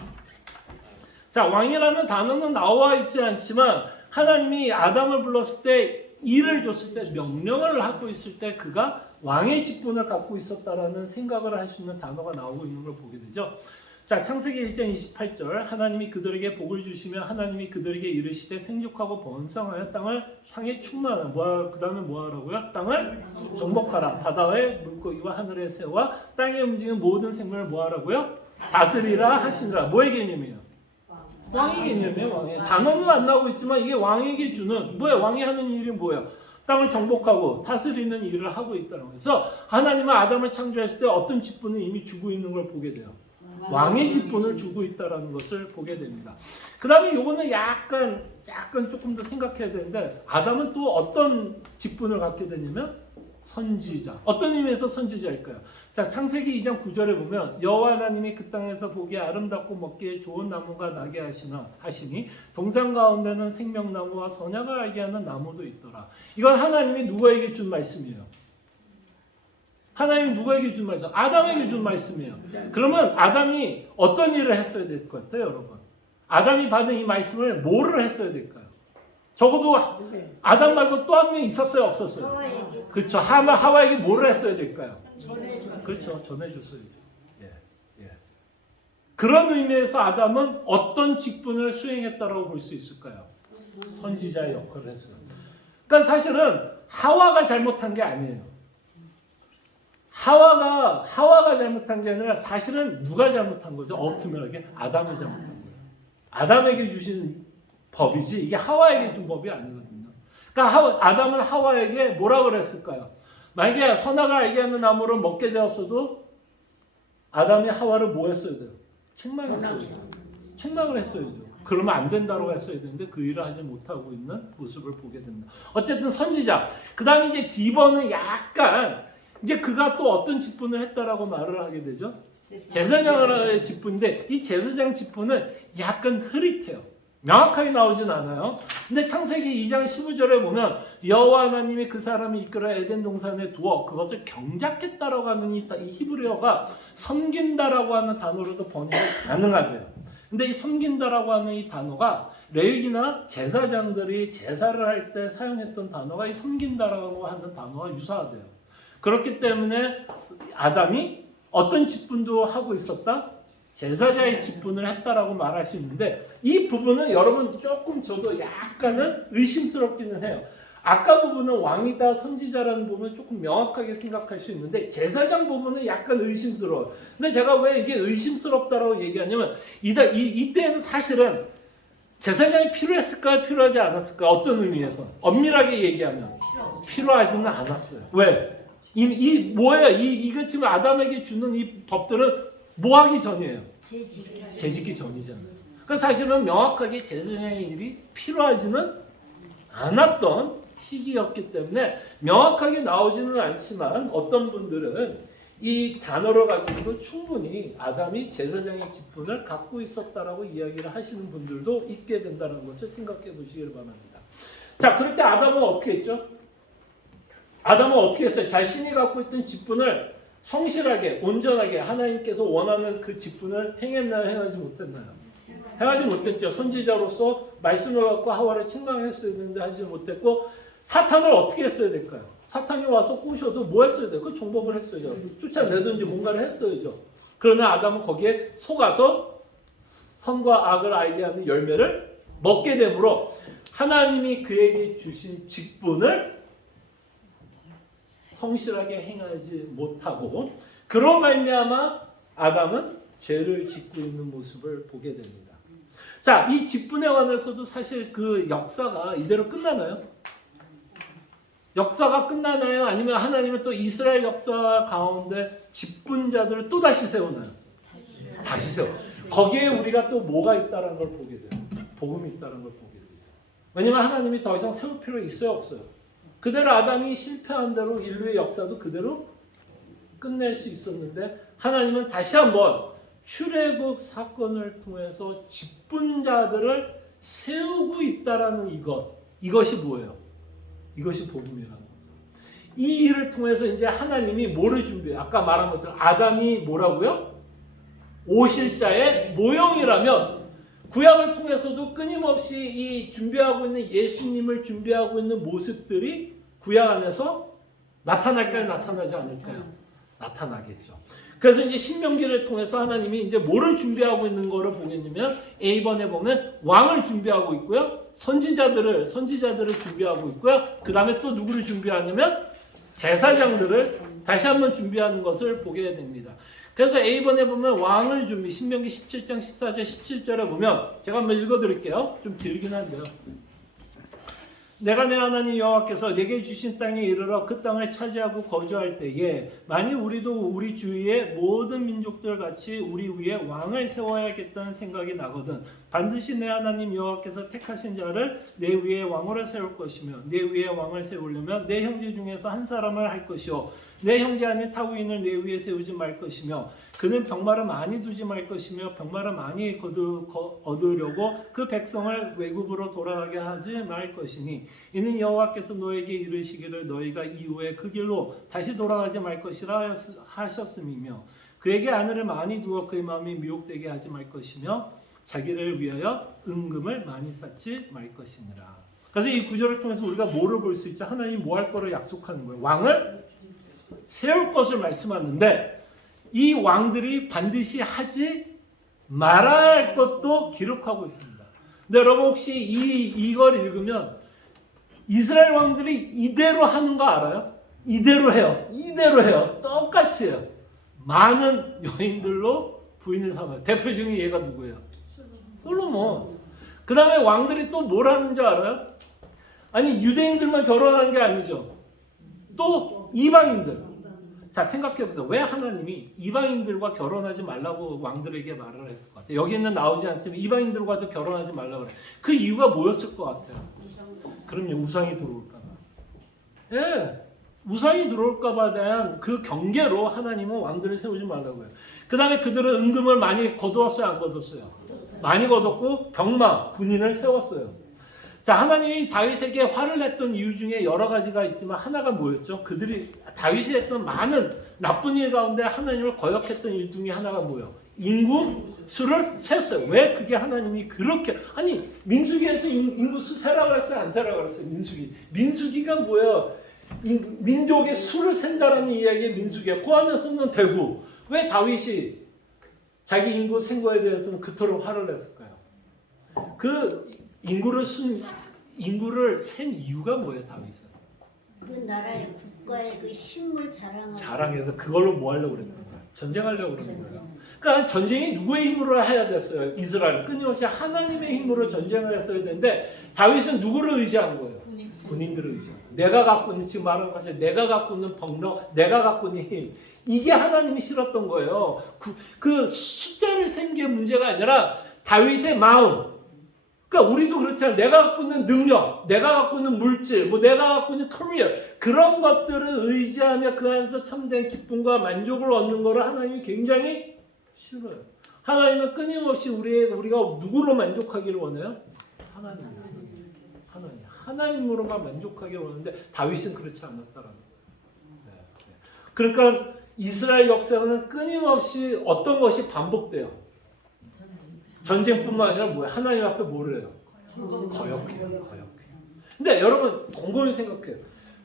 자, 왕이라는 단어는 나와 있지 않지만 하나님이 아담을 불렀을 때, 일을 줬을 때, 명령을 하고 있을 때 그가 왕의 직분을 갖고 있었다라는 생각을 할 수 있는 단어가 나오고 있는 걸 보게 되죠. 자, 창세기 1장 28절, 하나님이 그들에게 복을 주시며 하나님이 그들에게 이르시되 생육하고 번성하여 땅을 상에 충만하라. 그 다음에 뭐 하라고요? 땅을 정복하라. 바다의 물고기와 하늘의 새와 땅에 움직이는 모든 생물을 뭐 하라고요? 다스리라 하시니라. 뭐의 개념이에요? 왕의 개념이에요. 왕의. 단어는 안 나오고 있지만 이게 왕에게 주는, 뭐야? 왕이 하는 일이 뭐야? 땅을 정복하고 다스리는 일을 하고 있다는 거예요. 그래서 하나님은 아담을 창조했을 때 어떤 직분을 이미 주고 있는 걸 보게 돼요. 왕의 직분을 주고 있다는 것을 보게 됩니다. 그 다음에 요거는 약간 조금 더 생각해야 되는데, 아담은 또 어떤 직분을 갖게 되냐면 선지자. 어떤 의미에서 선지자일까요? 자, 창세기 2장 9절에 보면 여호와 하나님이 그 땅에서 보기에 아름답고 먹기에 좋은 나무가 나게 하시니 동산 가운데는 생명나무와 선악을 알게 하는 나무도 있더라. 이건 하나님이 누구에게 준 말씀이에요? 하나님이 누구에게 준 말씀? 아담에게 준 말씀이에요. 그러면 아담이 어떤 일을 했어야 될 것 같아요, 여러분? 아담이 받은 이 말씀을 뭐를 했어야 될까요? 적어도 아담 말고 또 한 명 있었어요, 없었어요? 하와이에게 그렇죠. 하와에게 뭐를 했어야 될까요? 전해줬어요. 그렇죠. 전해줬어야죠. 예. 그런 의미에서 아담은 어떤 직분을 수행했다라고 볼 수 있을까요? 선지자의 역할을 했어요. 그러니까 사실은 하와가 잘못한 게 아니에요. 하와가 잘못한 게 아니라 사실은 누가 잘못한 거죠? 엄밀하게 아담이 잘못한 거예요. 아담에게 주신 법이지 이게 하와에게 준 법이 아니거든요. 그러니까 아담은 하와에게 뭐라고 그랬을까요? 만약에 선악을 알게 하는 나무를 먹게 되었어도 아담이 하와를 뭐 했어야 돼요? 책망을 했어야죠. 그러면 안 된다고 했어야 되는데 그 일을 하지 못하고 있는 모습을 보게 됩니다. 어쨌든 선지자. 그 다음에 이제 디버는 약간 이제 그가 또 어떤 직분을 했다라고 말을 하게 되죠? 제사장의 직분인데 이 제사장 직분은 약간 흐릿해요. 명확하게 나오진 않아요. 근데 창세기 2장 15절에 보면 여호와 하나님이 그 사람을 이끌어 에덴 동산에 두어 그것을 경작했다라고 하는 이 히브리어가 섬긴다라고 하는 단어로도 번역이 가능하대요. 근데 이 섬긴다라고 하는 이 단어가 레위기나 제사장들이 제사를 할 때 사용했던 단어가 이 섬긴다라고 하는 단어와 유사하대요. 그렇기 때문에 아담이 어떤 직분도 하고 있었다? 제사자의 직분을 했다라고 말할 수 있는데 이 부분은 여러분 조금 저도 약간은 의심스럽기는 해요. 아까 부분은 왕이다 선지자라는 부분은 조금 명확하게 생각할 수 있는데 제사장 부분은 약간 의심스러워요. 근데 제가 왜 이게 의심스럽다라고 얘기하냐면 이때는 사실은 제사장이 필요했을까요? 필요하지 않았을까요? 어떤 의미에서? 엄밀하게 얘기하면 필요하지는 않았어요. 왜? 뭐예요? 이거 지금 아담에게 주는 이 법들은 뭐 하기 전이에요? 재짓기 전이잖아요. 그러니까 사실은 명확하게 제사장의 일이 필요하지는 않았던 시기였기 때문에 명확하게 나오지는 않지만 어떤 분들은 이 단어를 가지고도 충분히 아담이 제사장의 직분을 갖고 있었다라고 이야기를 하시는 분들도 있게 된다는 것을 생각해 보시기를 바랍니다. 자, 그럴 때 아담은 어떻게 했죠? 아담은 어떻게 했어요? 자신이 갖고 있던 직분을 성실하게, 온전하게 하나님께서 원하는 그 직분을 행했나요? 행하지 못했나요? 행하지 못했죠. 선지자로서 말씀을 갖고 하와를 책망했어야 되는데 하지 못했고 사탄을 어떻게 했어야 될까요? 사탄이 와서 꼬셔도 뭐 했어야 돼요? 그 정복을 했어야죠. 쫓아내든지 뭔가를 했어야죠. 그러나 아담은 거기에 속아서 선과 악을 알게 하는 열매를 먹게 되므로 하나님이 그에게 주신 직분을 성실하게 행하지 못하고 그로 말미암아 아담은 죄를 짓고 있는 모습을 보게 됩니다. 자, 이 직분에 관해서도 사실 그 역사가 이대로 끝나나요? 역사가 끝나나요? 아니면 하나님은 또 이스라엘 역사 가운데 직분자들을 또 다시 세우나요? 다시 세워. 거기에 우리가 또 뭐가 있다는 걸 보게 돼요. 복음이 있다는 걸 보게 돼요. 왜냐면 하나님이 더 이상 세울 필요 있어요, 없어요? 그대로 아담이 실패한 대로 인류의 역사도 그대로 끝낼 수 있었는데 하나님은 다시 한번 출애굽 사건을 통해서 직분자들을 세우고 있다라는 이것이 뭐예요? 이것이 복음이라는 거예요. 이 일을 통해서 이제 하나님이 뭐를 준비해요? 아까 말한 것처럼 아담이 뭐라고요? 오실 자의 모형이라면 구약을 통해서도 끊임없이 이 준비하고 있는 예수님을 준비하고 있는 모습들이 구약 안에서 나타날까요? 나타나지 않을까요? 나타나겠죠. 그래서 이제 신명기를 통해서 하나님이 이제 뭐를 준비하고 있는 거를 보겠냐면 A번에 보면 왕을 준비하고 있고요. 선지자들을 준비하고 있고요. 그 다음에 또 누구를 준비하냐면 제사장들을 다시 한번 준비하는 것을 보게 됩니다. 그래서 A번에 보면 왕을 준비, 신명기 17장 14절 17절에 보면 제가 한번 읽어드릴게요. 좀 길긴 한데요. 내가 내 하나님 여호와께서 내게 주신 땅에 이르러 그 땅을 차지하고 거주할 때에 만일 우리도 우리 주위의 모든 민족들 같이 우리 위에 왕을 세워야겠다는 생각이 나거든 반드시 내 하나님 여호와께서 택하신 자를 내 위에 왕으로 세울 것이며 내 위에 왕을 세우려면 내 형제 중에서 한 사람을 할 것이요 내 형제 아닌 타국인을 내 위에 세우지 말 것이며 그는 병마를 많이 두지 말 것이며 병마를 많이 얻으려고 그 백성을 외국으로 돌아가게 하지 말 것이니 이는 여호와께서 너에게 이르시기를 너희가 이후에 그 길로 다시 돌아가지 말 것이라 하셨음이며 그에게 아내를 많이 두어 그의 마음이 미혹되게 하지 말 것이며 자기를 위하여 은금을 많이 쌓지 말 것이니라. 그래서 이 구절을 통해서 우리가 뭐를 볼 수 있죠? 하나님이 뭐 할 거를 약속하는 거예요. 왕을 세울 것을 말씀하는데 이 왕들이 반드시 하지 말아야 할 것도 기록하고 있습니다. 근데 여러분 혹시 이걸 읽으면 이스라엘 왕들이 이대로 하는 거 알아요? 이대로 해요. 이대로 해요. 똑같이 해요. 많은 여인들로 부인을 삼아요. 대표 중에 얘가 누구예요? 솔로몬. 그 다음에 왕들이 또 뭘 하는 줄 알아요? 아니 유대인들만 결혼하는 게 아니죠. 또 이방인들. 자 생각해보세요. 왜 하나님이 이방인들과 결혼하지 말라고 왕들에게 말을 했을 것 같아요? 여기는 나오지 않지만 이방인들과도 결혼하지 말라고 그래요. 그 이유가 뭐였을 것 같아요? 그럼요. 우상이 들어올까 봐. 예. 우상이 들어올까 봐 대한 그 경계로 하나님은 왕들을 세우지 말라고 해요. 그 다음에 그들은 은금을 많이 거두었어요? 안 거뒀어요? 많이 거뒀고 병마, 군인을 세웠어요. 자, 하나님이 다윗에게 화를 냈던 이유 중에 여러 가지가 있지만 하나가 뭐였죠? 그들이 다윗이 했던 많은 나쁜 일 가운데 하나님을 거역했던 일 중에 하나가 뭐예요? 인구 수를 셌어요. 왜 그게 하나님이 그렇게 아니 민수기에서 인구 수 세라 그랬어요? 안 세라 그랬어요? 민수기가 뭐예요? 민족의 수를 센다라는 이야기의 민수기야. 그 안에서는 되고 왜 다윗이 자기 인구 센 거에 대해서는 그토록 화를 냈을까요? 그 인구를 센 이유가 뭐예요, 다윗은? 그 나라의 국가의 그 힘을 자랑해서 그걸로 뭐 하려고 그랬던 거예요? 전쟁하려고 그러는 거예요. 그러니까 전쟁이 누구의 힘으로 해야 됐어요? 이스라엘 끊임없이 하나님의 힘으로 전쟁을 했어야 되는데 다윗은 누구를 의지한 거예요? 군인들을 의지한 거예요. 내가 갖고 있는 지금 말하는 것이 내가 갖고 있는 병력, 내가 갖고 있는 힘 이게 하나님이 싫었던 거예요. 그 숫자를 센 게 문제가 아니라 다윗의 마음. 그러니까 우리도 그렇잖아요. 내가 갖고 있는 능력, 내가 갖고 있는 물질, 내가 갖고 있는 커리어 그런 것들을 의지하며 그 안에서 참된 기쁨과 만족을 얻는 것을 하나님이 굉장히 싫어요. 하나님은 끊임없이 우리가 누구로 만족하기를 원해요? 하나님으로만 만족하기를 원하는데 다윗은 그렇지 않았다라는 거예요. 그러니까 이스라엘 역사는 끊임없이 어떤 것이 반복돼요. 전쟁뿐만 아니라 뭐야? 하나님 앞에 뭐를 해요? 거역해요. 근데 여러분 곰곰이 생각해요.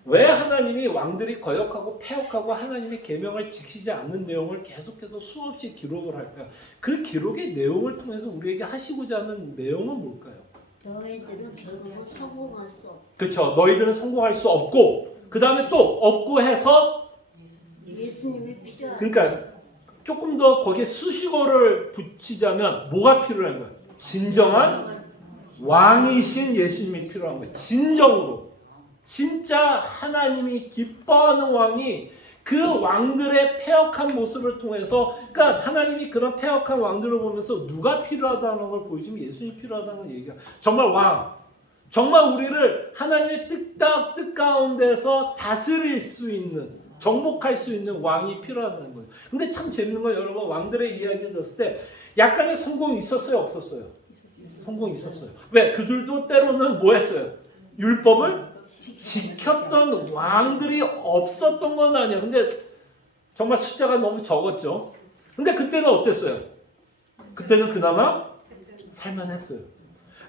왜 하나님이 왕들이 거역하고 패역하고 하나님의 계명을 지키지 않는 내용을 계속해서 수없이 기록을 할까요? 그 기록의 내용을 통해서 우리에게 하시고자 하는 내용은 뭘까요? 너희들은 결국 성공할 수 없고 그렇죠. 너희들은 성공할 수 없고 그 다음에 또 없고 해서 예수님이 필요하다. 그러니까 조금 더 거기에 수식어를 붙이자면 뭐가 필요한 거예요? 진정한 왕이신 예수님이 필요한 거예요. 진정으로. 진짜 하나님이 기뻐하는 왕이 그 왕들의 패역한 모습을 통해서 그러니까 하나님이 그런 패역한 왕들을 보면서 누가 필요하다는 걸 보여주면 예수님이 필요하다는 얘기가 정말 왕. 정말 우리를 하나님의 뜻 가운데서 다스릴 수 있는 정복할 수 있는 왕이 필요하다는 거예요. 근데 참 재밌는 건 여러분 왕들의 이야기를 들었을 때 약간의 성공이 있었어요? 없었어요? 성공이 있었어요. 왜? 그들도 때로는 뭐 했어요? 율법을 지켰던 왕들이 없었던 건 아니에요. 근데 정말 숫자가 너무 적었죠. 근데 그때는 어땠어요? 그때는 그나마 살만했어요.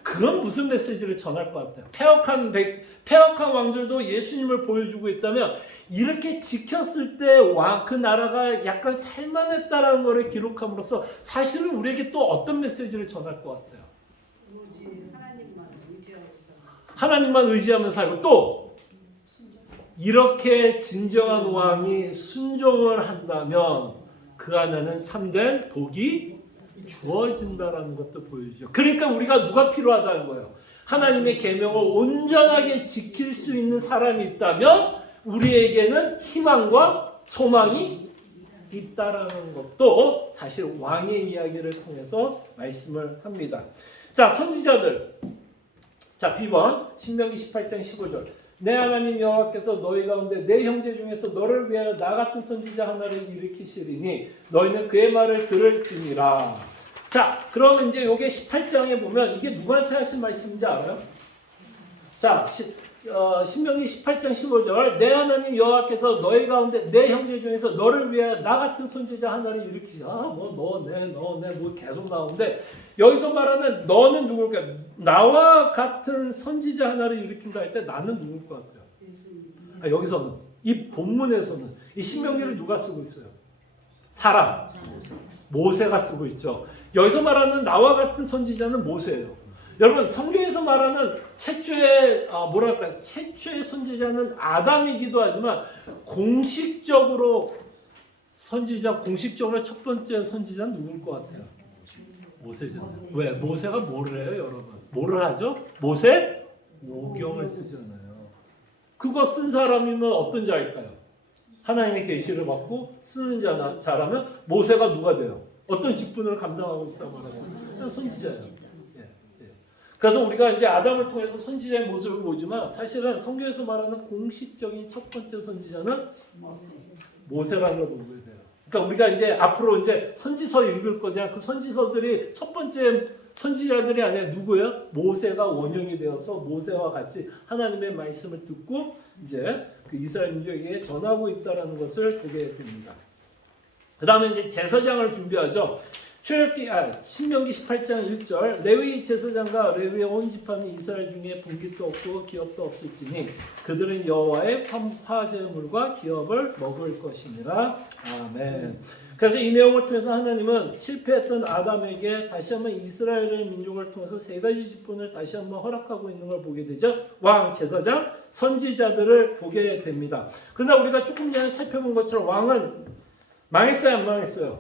그건 무슨 메시지를 전할 것 같아요? 패역한 왕들도 예수님을 보여주고 있다면 이렇게 지켰을 때 그 나라가 약간 살만했다라는 것을 기록함으로써 사실은 우리에게 또 어떤 메시지를 전할 것 같아요? 하나님만 의지하면서 살고 또 이렇게 진정한 왕이 순종을 한다면 그 안에는 참된 복이 주어진다라는 것도 보여주죠. 그러니까 우리가 누가 필요하다는 거예요. 하나님의 계명을 온전하게 지킬 수 있는 사람이 있다면 우리에게는 희망과 소망이 있다라는 것도 사실 왕의 이야기를 통해서 말씀을 합니다. 자, 선지자들. 자, B번 신명기 18장 15절. 내 하나님 여호와께서 너희 가운데 내 형제 중에서 너를 위하여 나 같은 선지자 하나를 일으키시리니 너희는 그의 말을 들을지니라. 자, 그러면 이제 요게 18장에 보면 이게 누구한테 하신 말씀인지 알아요? 자, 신명기 18장 15절. 내 하나님 여호와께서 너희 가운데 내 형제 중에서 너를 위하여 나 같은 선지자 하나를 일으키시라. 뭐 계속 나오는데 여기서 말하는 너는 누굴까? 나와 같은 선지자 하나를 일으킨다 할 때 나는 누굴 것 같아요? 여기서는 이 본문에서는 이 신명기를 누가 쓰고 있어요? 사람. 모세가 쓰고 있죠. 여기서 말하는 나와 같은 선지자는 모세예요. 여러분 성경에서 말하는 최초의 최초의 선지자는 아담이기도 하지만 공식적으로 공식적으로 첫 번째 선지자는 누굴 것 같아요? 모세잖아요. 왜? 모세가 뭐를 해요, 여러분? 뭐를 하죠? 모세 오경을 쓰잖아요. 그거 쓴 사람이면 어떤 자일까요? 하나님의 계시를 받고 쓰는 자라면 모세가 누가 돼요? 어떤 직분을 감당하고 있다고 하나요? 선지자예요. 그래서 우리가 이제 아담을 통해서 선지자의 모습을 보지만 사실은 성경에서 말하는 공식적인 첫 번째 선지자는 모세라는 걸 보게 돼요. 그러니까 우리가 이제 앞으로 이제 선지서 읽을 거냐 그 선지서들이 첫 번째 선지자들이 아니라 누구예요? 모세가 원형이 되어서 모세와 같이 하나님의 말씀을 듣고 이제 그 이스라엘 민족에게 전하고 있다라는 것을 보게 됩니다. 그 다음에 이제 제사장을 준비하죠. 신명기 18장 1절 레위 제사장과 레위의 온 지파는 이스라엘 중에 분깃도 없고 기업도 없을지니 그들은 여호와의 화제물과 기업을 먹을 것이니라. 아멘. 그래서 이 내용을 통해서 하나님은 실패했던 아담에게 다시 한번 이스라엘의 민족을 통해서 세 가지 직분을 다시 한번 허락하고 있는 걸 보게 되죠. 왕, 제사장, 선지자들을 보게 됩니다. 그러나 우리가 조금 전에 살펴본 것처럼 왕은 망했어요, 안 망했어요?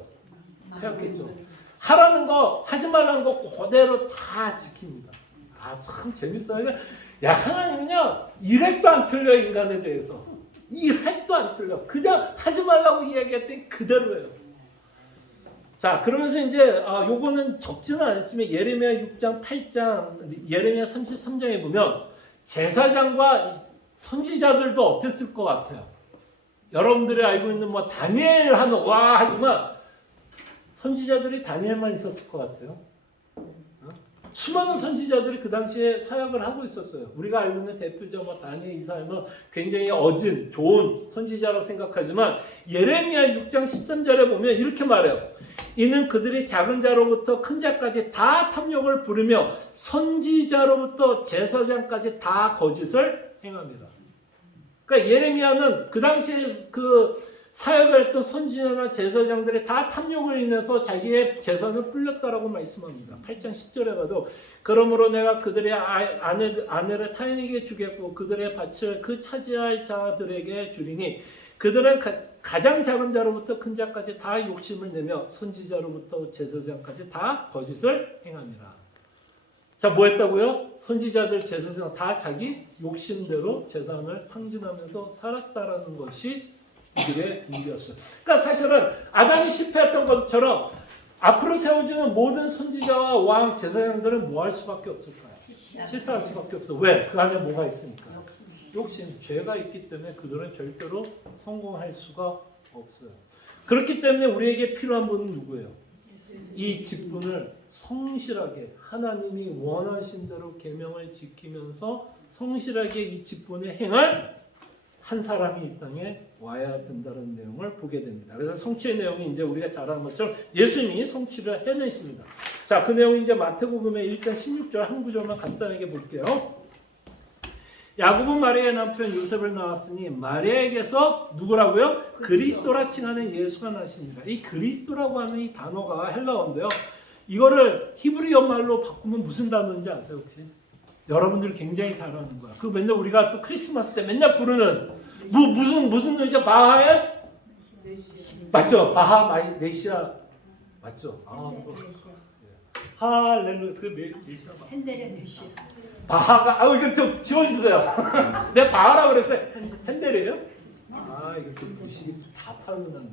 해왔겠죠. 하라는 거, 하지 말라는 거 그대로 다 지킵니다. 참 재밌어요. 야, 하나님은요, 1획도 안 틀려, 인간에 대해서. 1획도 안 틀려. 그냥 하지 말라고 이야기했더니 그대로예요. 자, 그러면서 이제, 요거는 적지는 않았지만, 예레미야 6장, 8장, 예레미야 33장에 보면, 제사장과 선지자들도 어땠을 것 같아요? 여러분들이 알고 있는 다니엘 하는, 하지만, 선지자들이 다니엘만 있었을 것 같아요. 수많은 선지자들이 그 당시에 사역을 하고 있었어요. 우리가 알고 있는 대표자 다니엘, 이사야는 굉장히 어진, 좋은 선지자라고 생각하지만 예레미야 6장 13절에 보면 이렇게 말해요. 이는 그들이 작은 자로부터 큰 자까지 다 탐욕을 부르며 선지자로부터 제사장까지 다 거짓을 행합니다. 그러니까 예레미야는 그 당시에 사역을 했던 선지자나 제사장들이 다 탐욕을 인해서 자기의 재산을 불렸다라고 말씀합니다. 8장 10절에 가도 그러므로 내가 그들의 아내를 타인에게 주겠고 그들의 밭을 그 차지할 자들에게 주리니 그들은 가장 작은 자로부터 큰 자까지 다 욕심을 내며 선지자로부터 제사장까지 다 거짓을 행합니다. 자, 뭐 했다고요? 선지자들, 제사장 다 자기 욕심대로 재산을 탕진하면서 살았다라는 것이 이들의 문제였어요. 그러니까 사실은 아담이 실패했던 것처럼 앞으로 세워지는 모든 선지자와 왕, 제사장들은 뭐 할 수밖에 없을까요? 실패할 수밖에 없어. 왜? 그 안에 뭐가 있으니까. 욕심, 죄가 있기 때문에 그들은 절대로 성공할 수가 없어요. 그렇기 때문에 우리에게 필요한 분은 누구예요? 이 직분을 성실하게 하나님이 원하신 대로 계명을 지키면서 성실하게 이 직분을 행할 한 사람이 이 땅에 와야 된다는 내용을 보게 됩니다. 그래서 성취의 내용이 이제 우리가 잘 아는 것처럼 예수님이 성취를 해내십니다. 자, 그 내용이 이제 마태복음의 1장 16절 한 구절만 간단하게 볼게요. 야곱은 마리아의 남편 요셉을 낳았으니 마리아에게서 누구라고요? 그리스도라 칭하는 예수가 나시니라. 이 그리스도라고 하는 이 단어가 헬라어인데요. 이거를 히브리어 말로 바꾸면 무슨 단어인지 아세요 혹시? 여러분들 굉장히 잘 아는 거야. 그 맨날 우리가 또 크리스마스 때 맨날 부르는 무슨 노래죠? 바하의? 맞죠? 바하 메시아 맞죠? 할렐루야 그 메시아 핸델의 메시아. 바하가 이거 좀 지워주세요. 내가 바하라고 그랬어요. 핸델이에요? 이거 좀 무식이 다 타고났네.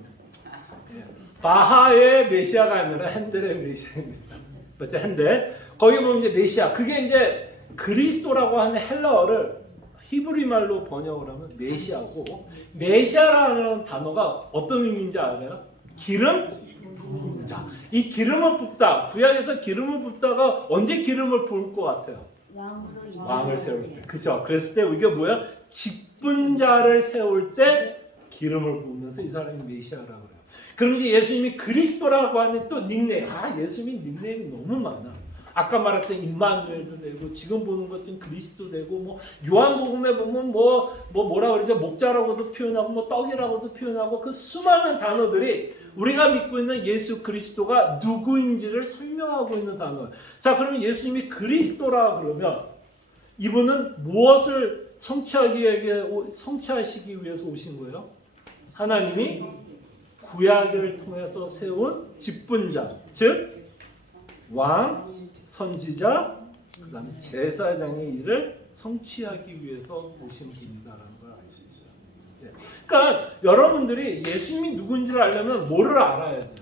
바하의 메시아가 아니라 핸델의 메시아입니다. 맞죠? 핸델. 거기 보면 이제 메시아. 그게 이제 그리스도라고 하는 헬라어를 히브리 말로 번역을 하면 메시아고, 메시아라는 단어가 어떤 의미인지 알아요? 기름 부은 자. 이 기름을 붓다. 구약에서 기름을 붓다가 언제 기름을 부을 것 같아요? 왕을 세울 때. 그죠? 그랬을 때 이게 뭐야? 직분 자를 세울 때 기름을 부으면서 이 사람이 메시아라고 그래요. 그럼 이제 예수님이 그리스도라고 하는 또 닉네임. 예수님이 닉네임이 너무 많아. 아까 말했던 임마누엘도 되고, 지금 보는 것 중 그리스도 되고, 뭐 요한복음에 보면 뭐라 그러죠? 목자라고도 표현하고, 뭐 떡이라고도 표현하고, 그 수많은 단어들이 우리가 믿고 있는 예수 그리스도가 누구인지를 설명하고 있는 단어예요. 자, 그러면 예수님이 그리스도라 그러면 이분은 무엇을 성취하시기 위해서 오신 거예요? 하나님이 구약을 통해서 세운 직분자, 즉 왕, 선지자, 그 다음에 제사장의 일을 성취하기 위해서 오신 분이다라는 걸 알 수 있어요. 네. 그러니까 여러분들이 예수님이 누군지를 알려면 뭐를 알아야 돼요?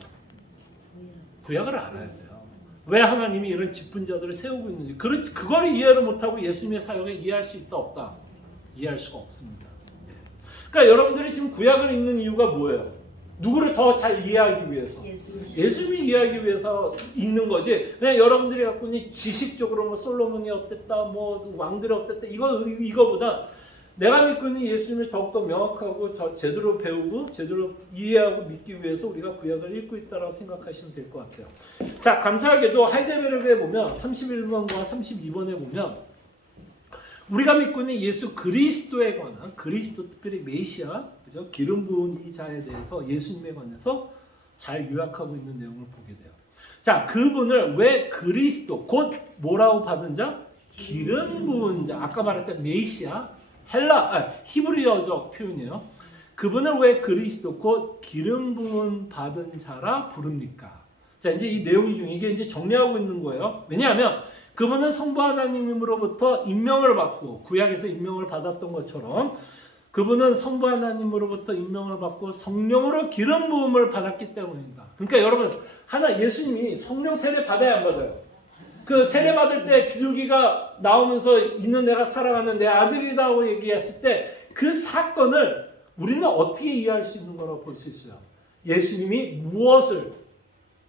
구약을 알아야 돼요. 왜 하나님이 이런 직분자들을 세우고 있는지. 그걸 이해를 못하고 예수님의 사역을 이해할 수 있다 없다? 이해할 수가 없습니다. 네. 그러니까 여러분들이 지금 구약을 읽는 이유가 뭐예요? 누구를 더 잘 이해하기 위해서? 예수님이 이해하기 위해서 읽는 거지. 그냥 여러분들이 갖고 있는 지식적으로 뭐 솔로몬이 어땠다, 뭐 왕들이 어땠다, 이거보다 내가 믿고 있는 예수님을 더욱더 명확하고 제대로 배우고 제대로 이해하고 믿기 위해서 우리가 구약을 읽고 있다고 생각하시면 될 것 같아요. 자, 감사하게도 하이델베르크에 보면 31번과 32번에 보면 우리가 믿고 있는 예수 그리스도에 관한, 그리스도 특별히 메시아, 그죠? 기름 부은 이 자에 대해서 예수님에 관해서 잘 요약하고 있는 내용을 보게 돼요. 자, 그분을 왜 그리스도, 곧 뭐라고 받은 자? 기름 부은 자. 아까 말했던 메시아, 히브리어적 표현이에요. 그분을 왜 그리스도, 곧 기름 부은 받은 자라 부릅니까? 자, 이제 이 내용 중에 이게 이제 정리하고 있는 거예요. 왜냐하면 그분은 성부 하나님으로부터 임명을 받고, 구약에서 임명을 받았던 것처럼 그분은 성부 하나님으로부터 임명을 받고 성령으로 기름 부음을 받았기 때문입니다. 그러니까 여러분, 예수님이 성령 세례 받아야 안 받아요? 그 세례 받을 때 비둘기가 나오면서 이는 내가 사랑하는 내 아들이다고 얘기했을 때 그 사건을 우리는 어떻게 이해할 수 있는 거라고 볼 수 있어요? 예수님이 무엇을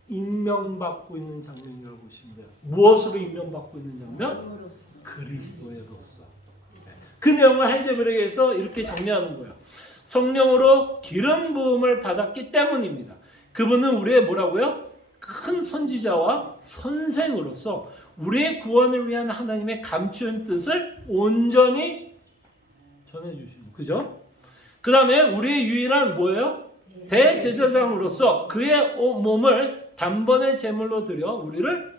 임명받고 있는 장면이라고 보시면 돼요. 무엇으로 임명받고 있는 장면? 그리스도로서. 그 내용을 하이델베르크에서 이렇게 정리하는 거예요. 성령으로 기름 부음을 받았기 때문입니다. 그분은 우리의 뭐라고요? 큰 선지자와 선생으로서 우리의 구원을 위한 하나님의 감추인 뜻을 온전히 전해주시고, 그죠? 그 다음에 우리의 유일한 뭐예요? 대제사장으로서 그의 몸을 단번에 제물로 드려 우리를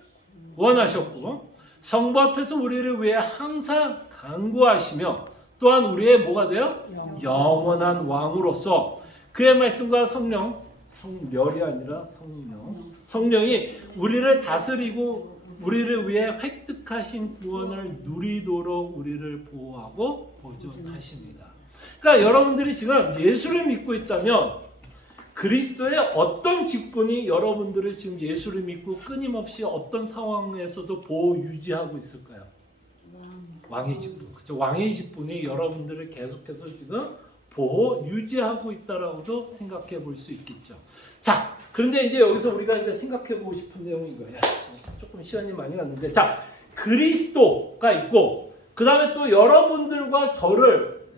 원하셨고, 성부 앞에서 우리를 위해 항상 간구하시며, 또한 우리의 뭐가 돼요? 영원한 왕으로서 그의 말씀과 성령이 아니라 성령이 우리를 다스리고 우리를 위해 획득하신 구원을 누리도록 우리를 보호하고 보존하십니다. 그러니까 여러분들이 지금 예수를 믿고 있다면 그리스도의 어떤 직분이 여러분들을 지금 예수를 믿고 끊임없이 어떤 상황에서도 보호 유지하고 있을까요? 왕의 직분. 그렇죠? 왕의 직분이 여러분들을 계속해서 지금 보호 유지하고 있다라고도 생각해 볼 수 있겠죠. 자, 그런데 이제 여기서 우리가 이제 생각해 보고 싶은 내용이 이거예요. 조금 시간이 많이 갔는데, 자, 그리스도가 있고, 그 다음에 또 여러분들과 저를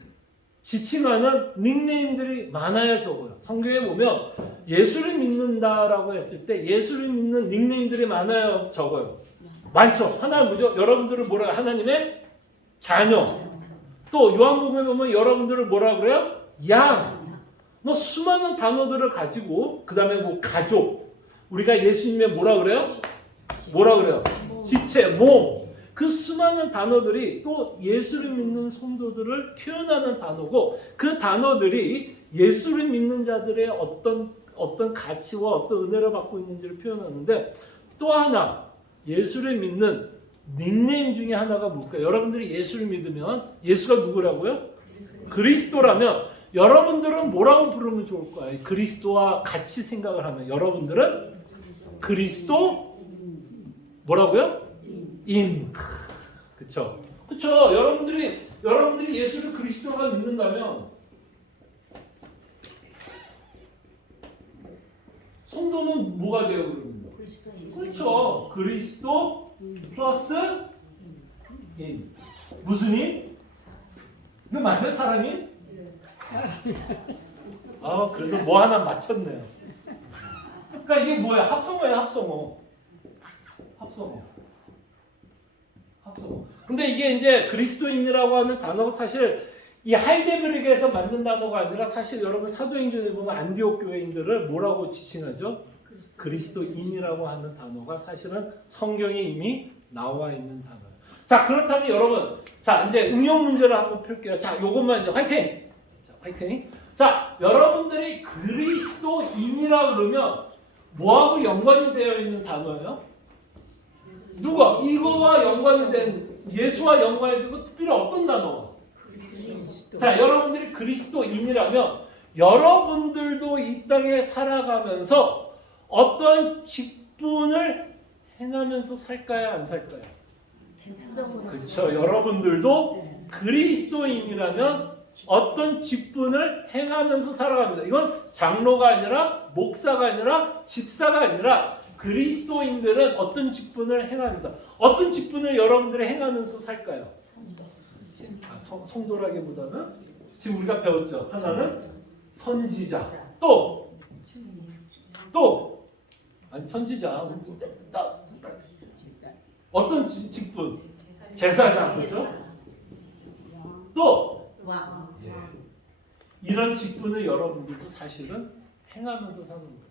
지칭하는 닉네임들이 많아요, 적어요. 성경에 보면 예수를 믿는다라고 했을 때 예수를 믿는 닉네임들이 많아요, 적어요. 많죠. 하나는 뭐죠? 여러분들을 뭐라, 하나님의 자녀. 또 요한복음에 보면 여러분들을 뭐라 그래요? 양. 뭐 수많은 단어들을 가지고, 그 다음에 뭐 가족. 우리가 예수님의 뭐라 그래요? 지체, 몸. 그 수많은 단어들이 또 예수를 믿는 성도들을 표현하는 단어고, 그 단어들이 예수를 믿는 자들의 어떤 가치와 어떤 은혜를 받고 있는지를 표현하는데, 또 하나 예수를 믿는 닉네임 중에 하나가 뭘까요? 여러분들이 예수를 믿으면 예수가 누구라고요? 그리스도라면 여러분들은 뭐라고 부르면 좋을까요? 그리스도와 같이 생각을 하면 여러분들은 그리스도 뭐라고요? 인. 그쵸? 그쵸? 여러분들이 예수를 그리스도가 믿는다면 성도는 뭐가 돼요, 그러면? 그렇죠. 그리스도 플러스 인. 무슨 인? 이거 맞아요, 사람이? 아, 그래도 뭐 하나 맞췄네요. 그러니까 이게 뭐야? 합성어예요, 합성어. 합성어. 근데 이게 이제 그리스도인이라고 하는 단어가 사실 이 하이데베르크에서 만든 단어가 아니라 사실 여러분 사도행전에 보면 안디옥 교회인들을 뭐라고 지칭하죠? 그리스도인이라고 하는 단어가 사실은 성경에 이미 나와 있는 단어예요. 자, 그렇다면 여러분, 자, 이제 응용 문제를 한번 펼게요. 자, 요것만 이제 화이팅! 자, 화이팅! 자, 여러분들이 그리스도인이라 그러면 뭐하고 연관이 되어 있는 단어예요? 누가? 이거와 연관이 된, 예수와 연관이 되고 특별히 어떤 단어가? 자, 여러분들이 그리스도인이라면 여러분들도 이 땅에 살아가면서 어떤 직분을 행하면서 살까요? 안 살까요? 그렇죠. 여러분들도 그리스도인이라면 어떤 직분을 행하면서 살아갑니다. 이건 장로가 아니라 목사가 아니라 집사가 아니라 그리스도인들은 어떤 직분을 행합니다. 어떤 직분을 여러분들이 행하면서 살까요? 성도라기보다는 지금 우리가 배웠죠. 하나는 선지자. 또 아니 선지자. 어떤 직분? 제사장. 그렇죠? 또 예. 이런 직분을 여러분들도 사실은 행하면서 사는 거예요.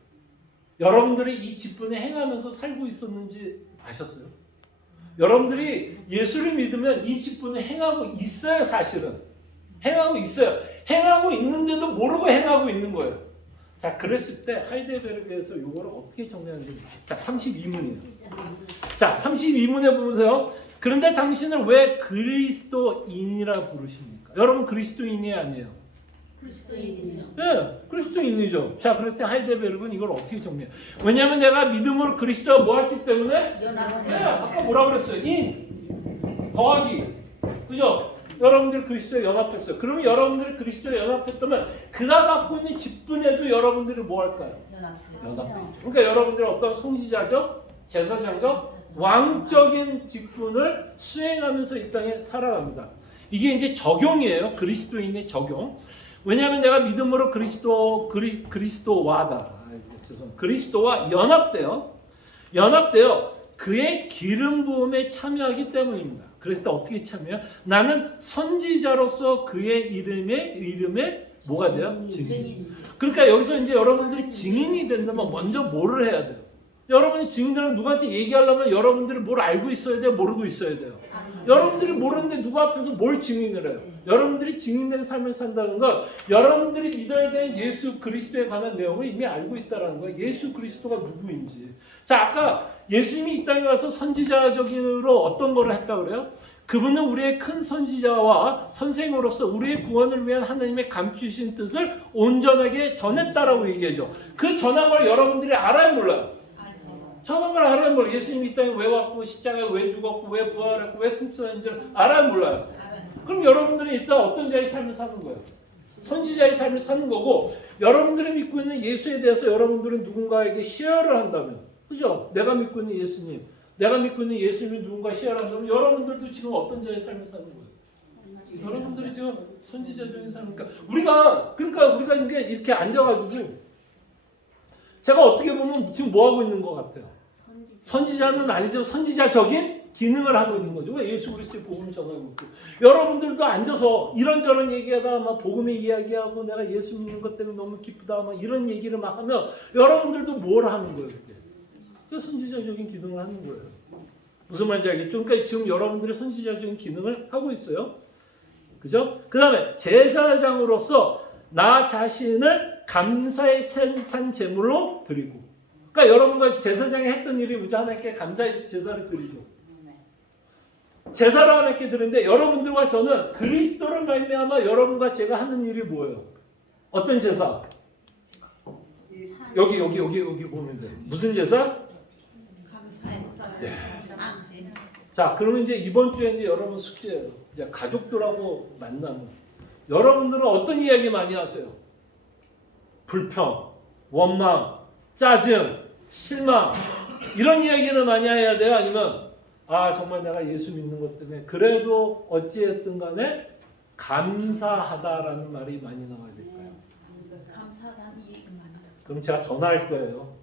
여러분들이 이 직분을 행하면서 살고 있었는지 아셨어요? 여러분들이 예수를 믿으면 이 직분을 행하고 있어요, 사실은. 행하고 있어요. 행하고 있는데도 모르고 행하고 있는 거예요. 자, 그랬을 때 하이데베르크에서 이거를 어떻게 정리하는지. 자, 32문이에요. 자, 32문에 보세요. 그런데 당신을 왜 그리스도인이라 부르십니까? 여러분 그리스도인이 아니에요. 그리스도인이죠. 네, 그리스도인이죠. 자, 그럴 때 하이데베르크는 이걸 어떻게 정리해요? 왜냐하면 내가 믿음으로 그리스도와 뭐 했기 때문에? 네, 아까 뭐라 그랬어요? 인 더하기, 그죠? 여러분들 그리스도에 연합했어요. 그러면 여러분들 그리스도에 연합했다면 그가 갖고 있는 직분에도 여러분들이 뭐 할까요? 연합해요. 그러니까 여러분들은 어떤 성지자적, 제사장적, 왕적인 직분을 수행하면서 이 땅에 살아갑니다. 이게 이제 적용이에요. 그리스도인의 적용. 왜냐하면 내가 믿음으로 그리스도와 연합되어 그의 기름 부음에 참여하기 때문입니다. 그래서 어떻게 참여해요? 나는 선지자로서 그의 이름에 뭐가 돼요? 증인. 그러니까 여기서 이제 여러분들이 증인이 된다면 먼저 뭐를 해야 돼요? 여러분이 증인들은 누구한테 얘기하려면 여러분들이 뭘 알고 있어야 돼요? 모르고 있어야 돼요? 여러분들이 모르는데 누구 앞에서 뭘 증인을 해요? 여러분들이 증인된 삶을 산다는 건 여러분들이 믿어야 되는 예수 그리스도에 관한 내용을 이미 알고 있다는 거예요. 예수 그리스도가 누구인지. 자, 아까 예수님이 이 땅에 와서 선지자적으로 어떤 거를 했다고 그래요? 그분은 우리의 큰 선지자와 선생으로서 우리의 구원을 위한 하나님의 감추신 뜻을 온전하게 전했다라고 얘기하죠. 그 전한 걸 여러분들이 알아요, 몰라요? 전한 걸 알아요, 몰라요? 예수님이 이 땅에 왜 왔고 십자가에 왜 죽었고 왜 부활했고 왜 승천했는지를 알아요, 몰라요? 그럼 여러분들이 일단 어떤 자의 삶을 사는 거예요? 선지자의 삶을 사는 거고, 여러분들이 믿고 있는 예수에 대해서 여러분들은 누군가에게 시어를 한다면, 그죠? 내가 믿고 있는 예수님, 내가 믿고 있는 예수님이 누군가 시어를 한다면 여러분들도 지금 어떤 자의 삶을 사는 거예요? 여러분들이 지금 선지자적인 삶. 그러니까 우리가 이렇게 앉아가지고 제가 어떻게 보면 지금 뭐 하고 있는 것 같아요? 선지자는 아니죠. 선지자적인 기능을 하고 있는 거죠. 왜 예수 그리스도의 복음을 전하고 있고, 여러분들도 앉아서 이런저런 얘기하다가 막 복음의 이야기하고 내가 예수 믿는 것 때문에 너무 기쁘다 막 이런 얘기를 막 하면 여러분들도 뭘 하는 거예요? 그 선지자적인 기능을 하는 거예요. 무슨 말인지 알겠죠? 그러니까 지금 여러분들이 선지자적인 기능을 하고 있어요. 그죠? 그 다음에 제사장으로서 나 자신을 감사의 산 제물로 드리고. 그러니까 여러분과 제사장이 했던 일이 뭐죠? 하나님께 감사의 제사를 드리죠. 제사를 하나님께 드리는데 여러분들과 저는 그리스도를 말미암아 여러분과 제가 하는 일이 뭐예요? 어떤 제사? 여기 보면 돼요. 무슨 제사? 자, 그러면 이제 이번 주에 이제 여러분 숙제예요. 이제 가족들하고 만나면 여러분들은 어떤 이야기 많이 하세요? 불평, 원망, 짜증, 실망 이런 이야기를 많이 해야 돼요? 아니면 아 정말 내가 예수 믿는 것 때문에 그래도 어찌했든 간에 감사하다라는 말이 많이 나와야 될까요? 감사하다는 얘기 많이 해요. 그럼 제가 전화할 거예요.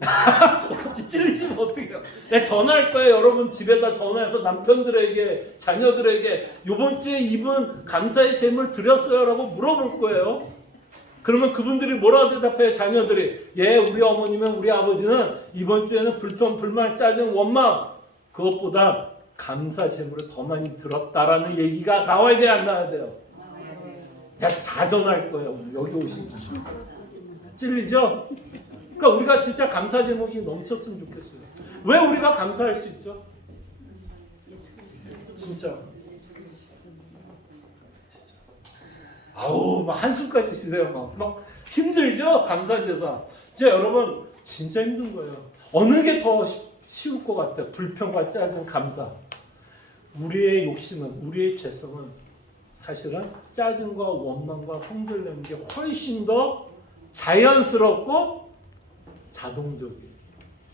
갑자기 찔리시면 어떡해요? 내가 전화할 거예요. 여러분 집에다 전화해서 남편들에게 자녀들에게 이번 주에 이분 감사의 제물 드렸어요? 라고 물어볼 거예요. 그러면 그분들이 뭐라고 대답해요? 자녀들이 예 우리 어머니면 우리 아버지는 이번 주에는 불평, 불만, 짜증, 원망 그것보다 감사 제물을 더 많이 들었다라는 얘기가 나와야 돼요? 안 나와야 돼요? 제가 자전할 거예요. 오늘 여기 오신 분. 찔리죠? 그러니까 우리가 진짜 감사 제목이 넘쳤으면 좋겠어요. 왜 우리가 감사할 수 있죠? 진짜. 아우, 막 한숨까지 쉬세요. 막 힘들죠? 감사제사. 진짜 여러분, 진짜 힘든 거예요. 어느 게 더 쉬울 것 같아요? 불평과 짜증, 감사. 우리의 욕심은, 우리의 죄성은 사실은 짜증과 원망과 성질내는 게 훨씬 더 자연스럽고 자동적이에요.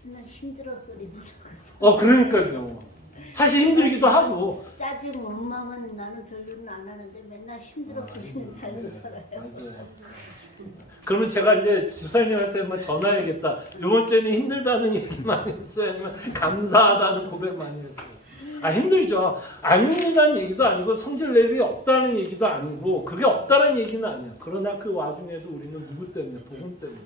나 힘들었어 이러면서. 그러니까요. 사실 힘들기도 하고. 짜증 원망은 나는 별로는 안 하는데 맨날 힘들어 소리는 달고 살아요. 맞아요. 그러면 제가 이제 주사님한테 한번 전화해야겠다. 이번 주에는 힘들다는 얘기 많이 했어요. 아니면 감사하다는 고백 많이 했어요. 힘들죠. 안 힘들다는 얘기도 아니고 성질 내력이 없다는 얘기도 아니고 그게 없다는 얘기는 아니야. 그러나 그 와중에도 우리는 누구 때문에? 복음 때문에.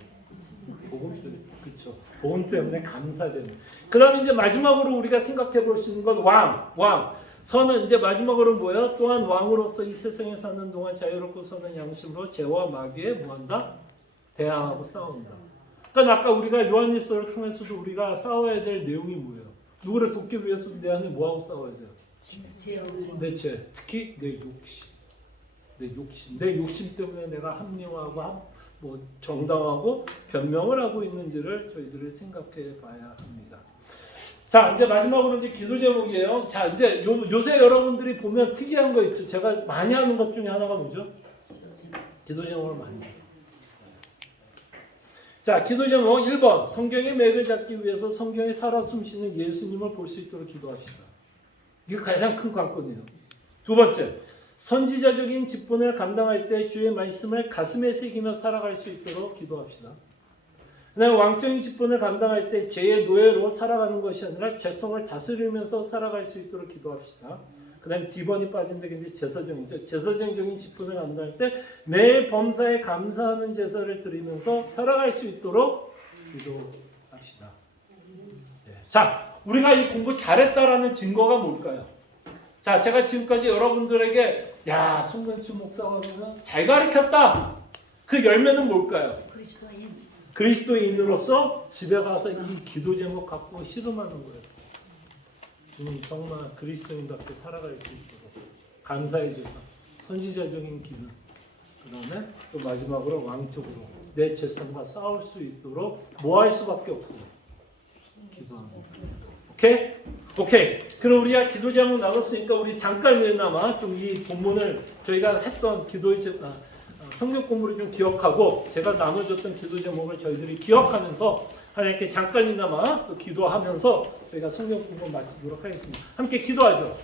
복음 때문에. 그렇죠. 복음 때문에 감사제물. 그다음에 이제 마지막으로 우리가 생각해 볼 수 있는 건 왕. 선은 이제 마지막으로 뭐예요? 또한 왕으로서 이 세상에 사는 동안 자유롭고 선한 양심으로 죄와 마귀에 뭐한다? 대항하고 싸운다. 그러니까 아까 우리가 요한일서를 통해서도 우리가 싸워야 될 내용이 뭐예요? 누구를 돕기 위해서도 내 안에 뭐하고 싸워야 돼요? 내 죄, 특히 내 욕심. 내 욕심 때문에 내가 합리화하고 정당하고 변명을 하고 있는지를 저희들이 생각해 봐야 합니다. 자, 이제 마지막으로 이제 기도 제목이에요. 자, 이제 요새 여러분들이 보면 특이한 거 있죠. 제가 많이 하는 것 중에 하나가 뭐죠? 기도 제목을 많이 해요. 자, 기도 제목 1번. 성경의 맥을 잡기 위해서 성경에 살아 숨쉬는 예수님을 볼 수 있도록 기도합시다. 이게 가장 큰 관건이에요. 두 번째. 선지자적인 직분을 감당할 때 주의 말씀을 가슴에 새기며 살아갈 수 있도록 기도합시다. 그다음에 왕적인 직분을 감당할 때 죄의 노예로 살아가는 것이 아니라 죄성을 다스리면서 살아갈 수 있도록 기도합시다. 그 다음에 D번이 빠진데 이제 제사정이죠. 제사정적인 직분을 감당할 때 매일 범사에 감사하는 제사를 드리면서 살아갈 수 있도록 기도합시다. 네. 자, 우리가 이 공부 잘했다라는 증거가 뭘까요? 자, 제가 지금까지 여러분들에게 야, 송근주 목사가 잘 가르쳤다. 그 열매는 뭘까요? 그리스도인으로서 집에 가서 이 기도 제목 갖고 씨름하는 거예요. 주님 정말 그리스도인답게 살아갈 수 있도록 감사의 제사, 선지자적인 기도, 그 다음에 또 마지막으로 왕적으로 내 죄성과 싸울 수 있도록 뭐 할 수밖에 없어요. 기도합니다. 오케이. 그럼 우리가 기도 제목 나눴으니까 우리 잠깐이나마 좀 이 본문을 저희가 했던 기도의 성경 공부를 좀 기억하고 제가 나눠줬던 기도 제목을 저희들이 기억하면서 하나님께 잠깐이나마 또 기도하면서 저희가 성경 공부 마치도록 하겠습니다. 함께 기도하죠.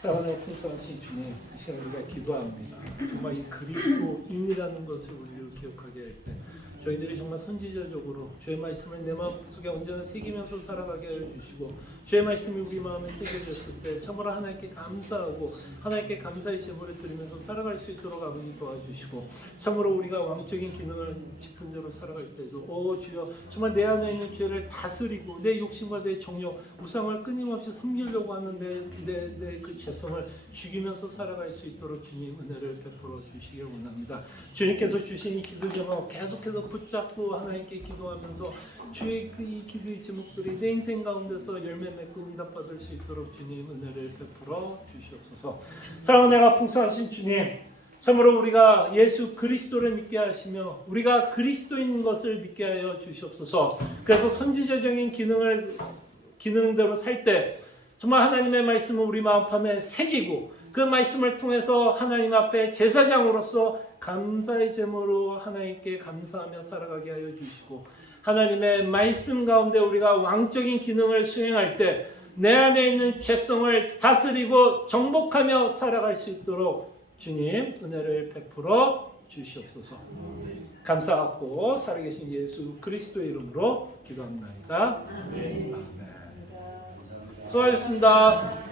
사랑하는 풍성하신 주님, 이 시간 우리가 기도합니다. 정말 이 그리스도인이라는 것을 우리를 기억하게 할 때 저희들이 정말 선지자적으로 주의 말씀을 내 마음속에 언제나 새기면서 살아가게 해주시고 주의 말씀이 우리 마음에 새겨졌을 때 참으로 하나님께 감사하고 하나님께 감사의 제물을 드리면서 살아갈 수 있도록 아버지 도와주시고 참으로 우리가 왕적인 기능을 짚은 대로 살아갈 때도 주여 정말 내 안에 있는 죄를 다스리고 내 욕심과 내 정욕 우상을 끊임없이 섬기려고 하는 내 그 죄성을 죽이면서 살아갈 수 있도록 주님 은혜를 베풀어 주시기 원합니다. 주님께서 주신 이 기도 제목 계속해서 붙잡고 하나님께 기도하면서 주의 이 기도의 제목들이 내 인생 가운데서 열매 맺고 응답받을 수 있도록 주님 은혜를 베풀어 주시옵소서. 사랑하는 내가 풍성하신 주님, 참으로 우리가 예수 그리스도를 믿게 하시며 우리가 그리스도인 것을 믿게 하여 주시옵소서. 그래서 선지자적인 기능대로 살 때 정말 하나님의 말씀을 우리 마음판에 새기고 그 말씀을 통해서 하나님 앞에 제사장으로서 감사의 제물로 하나님께 감사하며 살아가게 하여 주시고 하나님의 말씀 가운데 우리가 왕적인 기능을 수행할 때 내 안에 있는 죄성을 다스리고 정복하며 살아갈 수 있도록 주님 은혜를 베풀어 주시옵소서. 감사하고 살아계신 예수 그리스도의 이름으로 기도합니다. 아멘. 수고하셨습니다.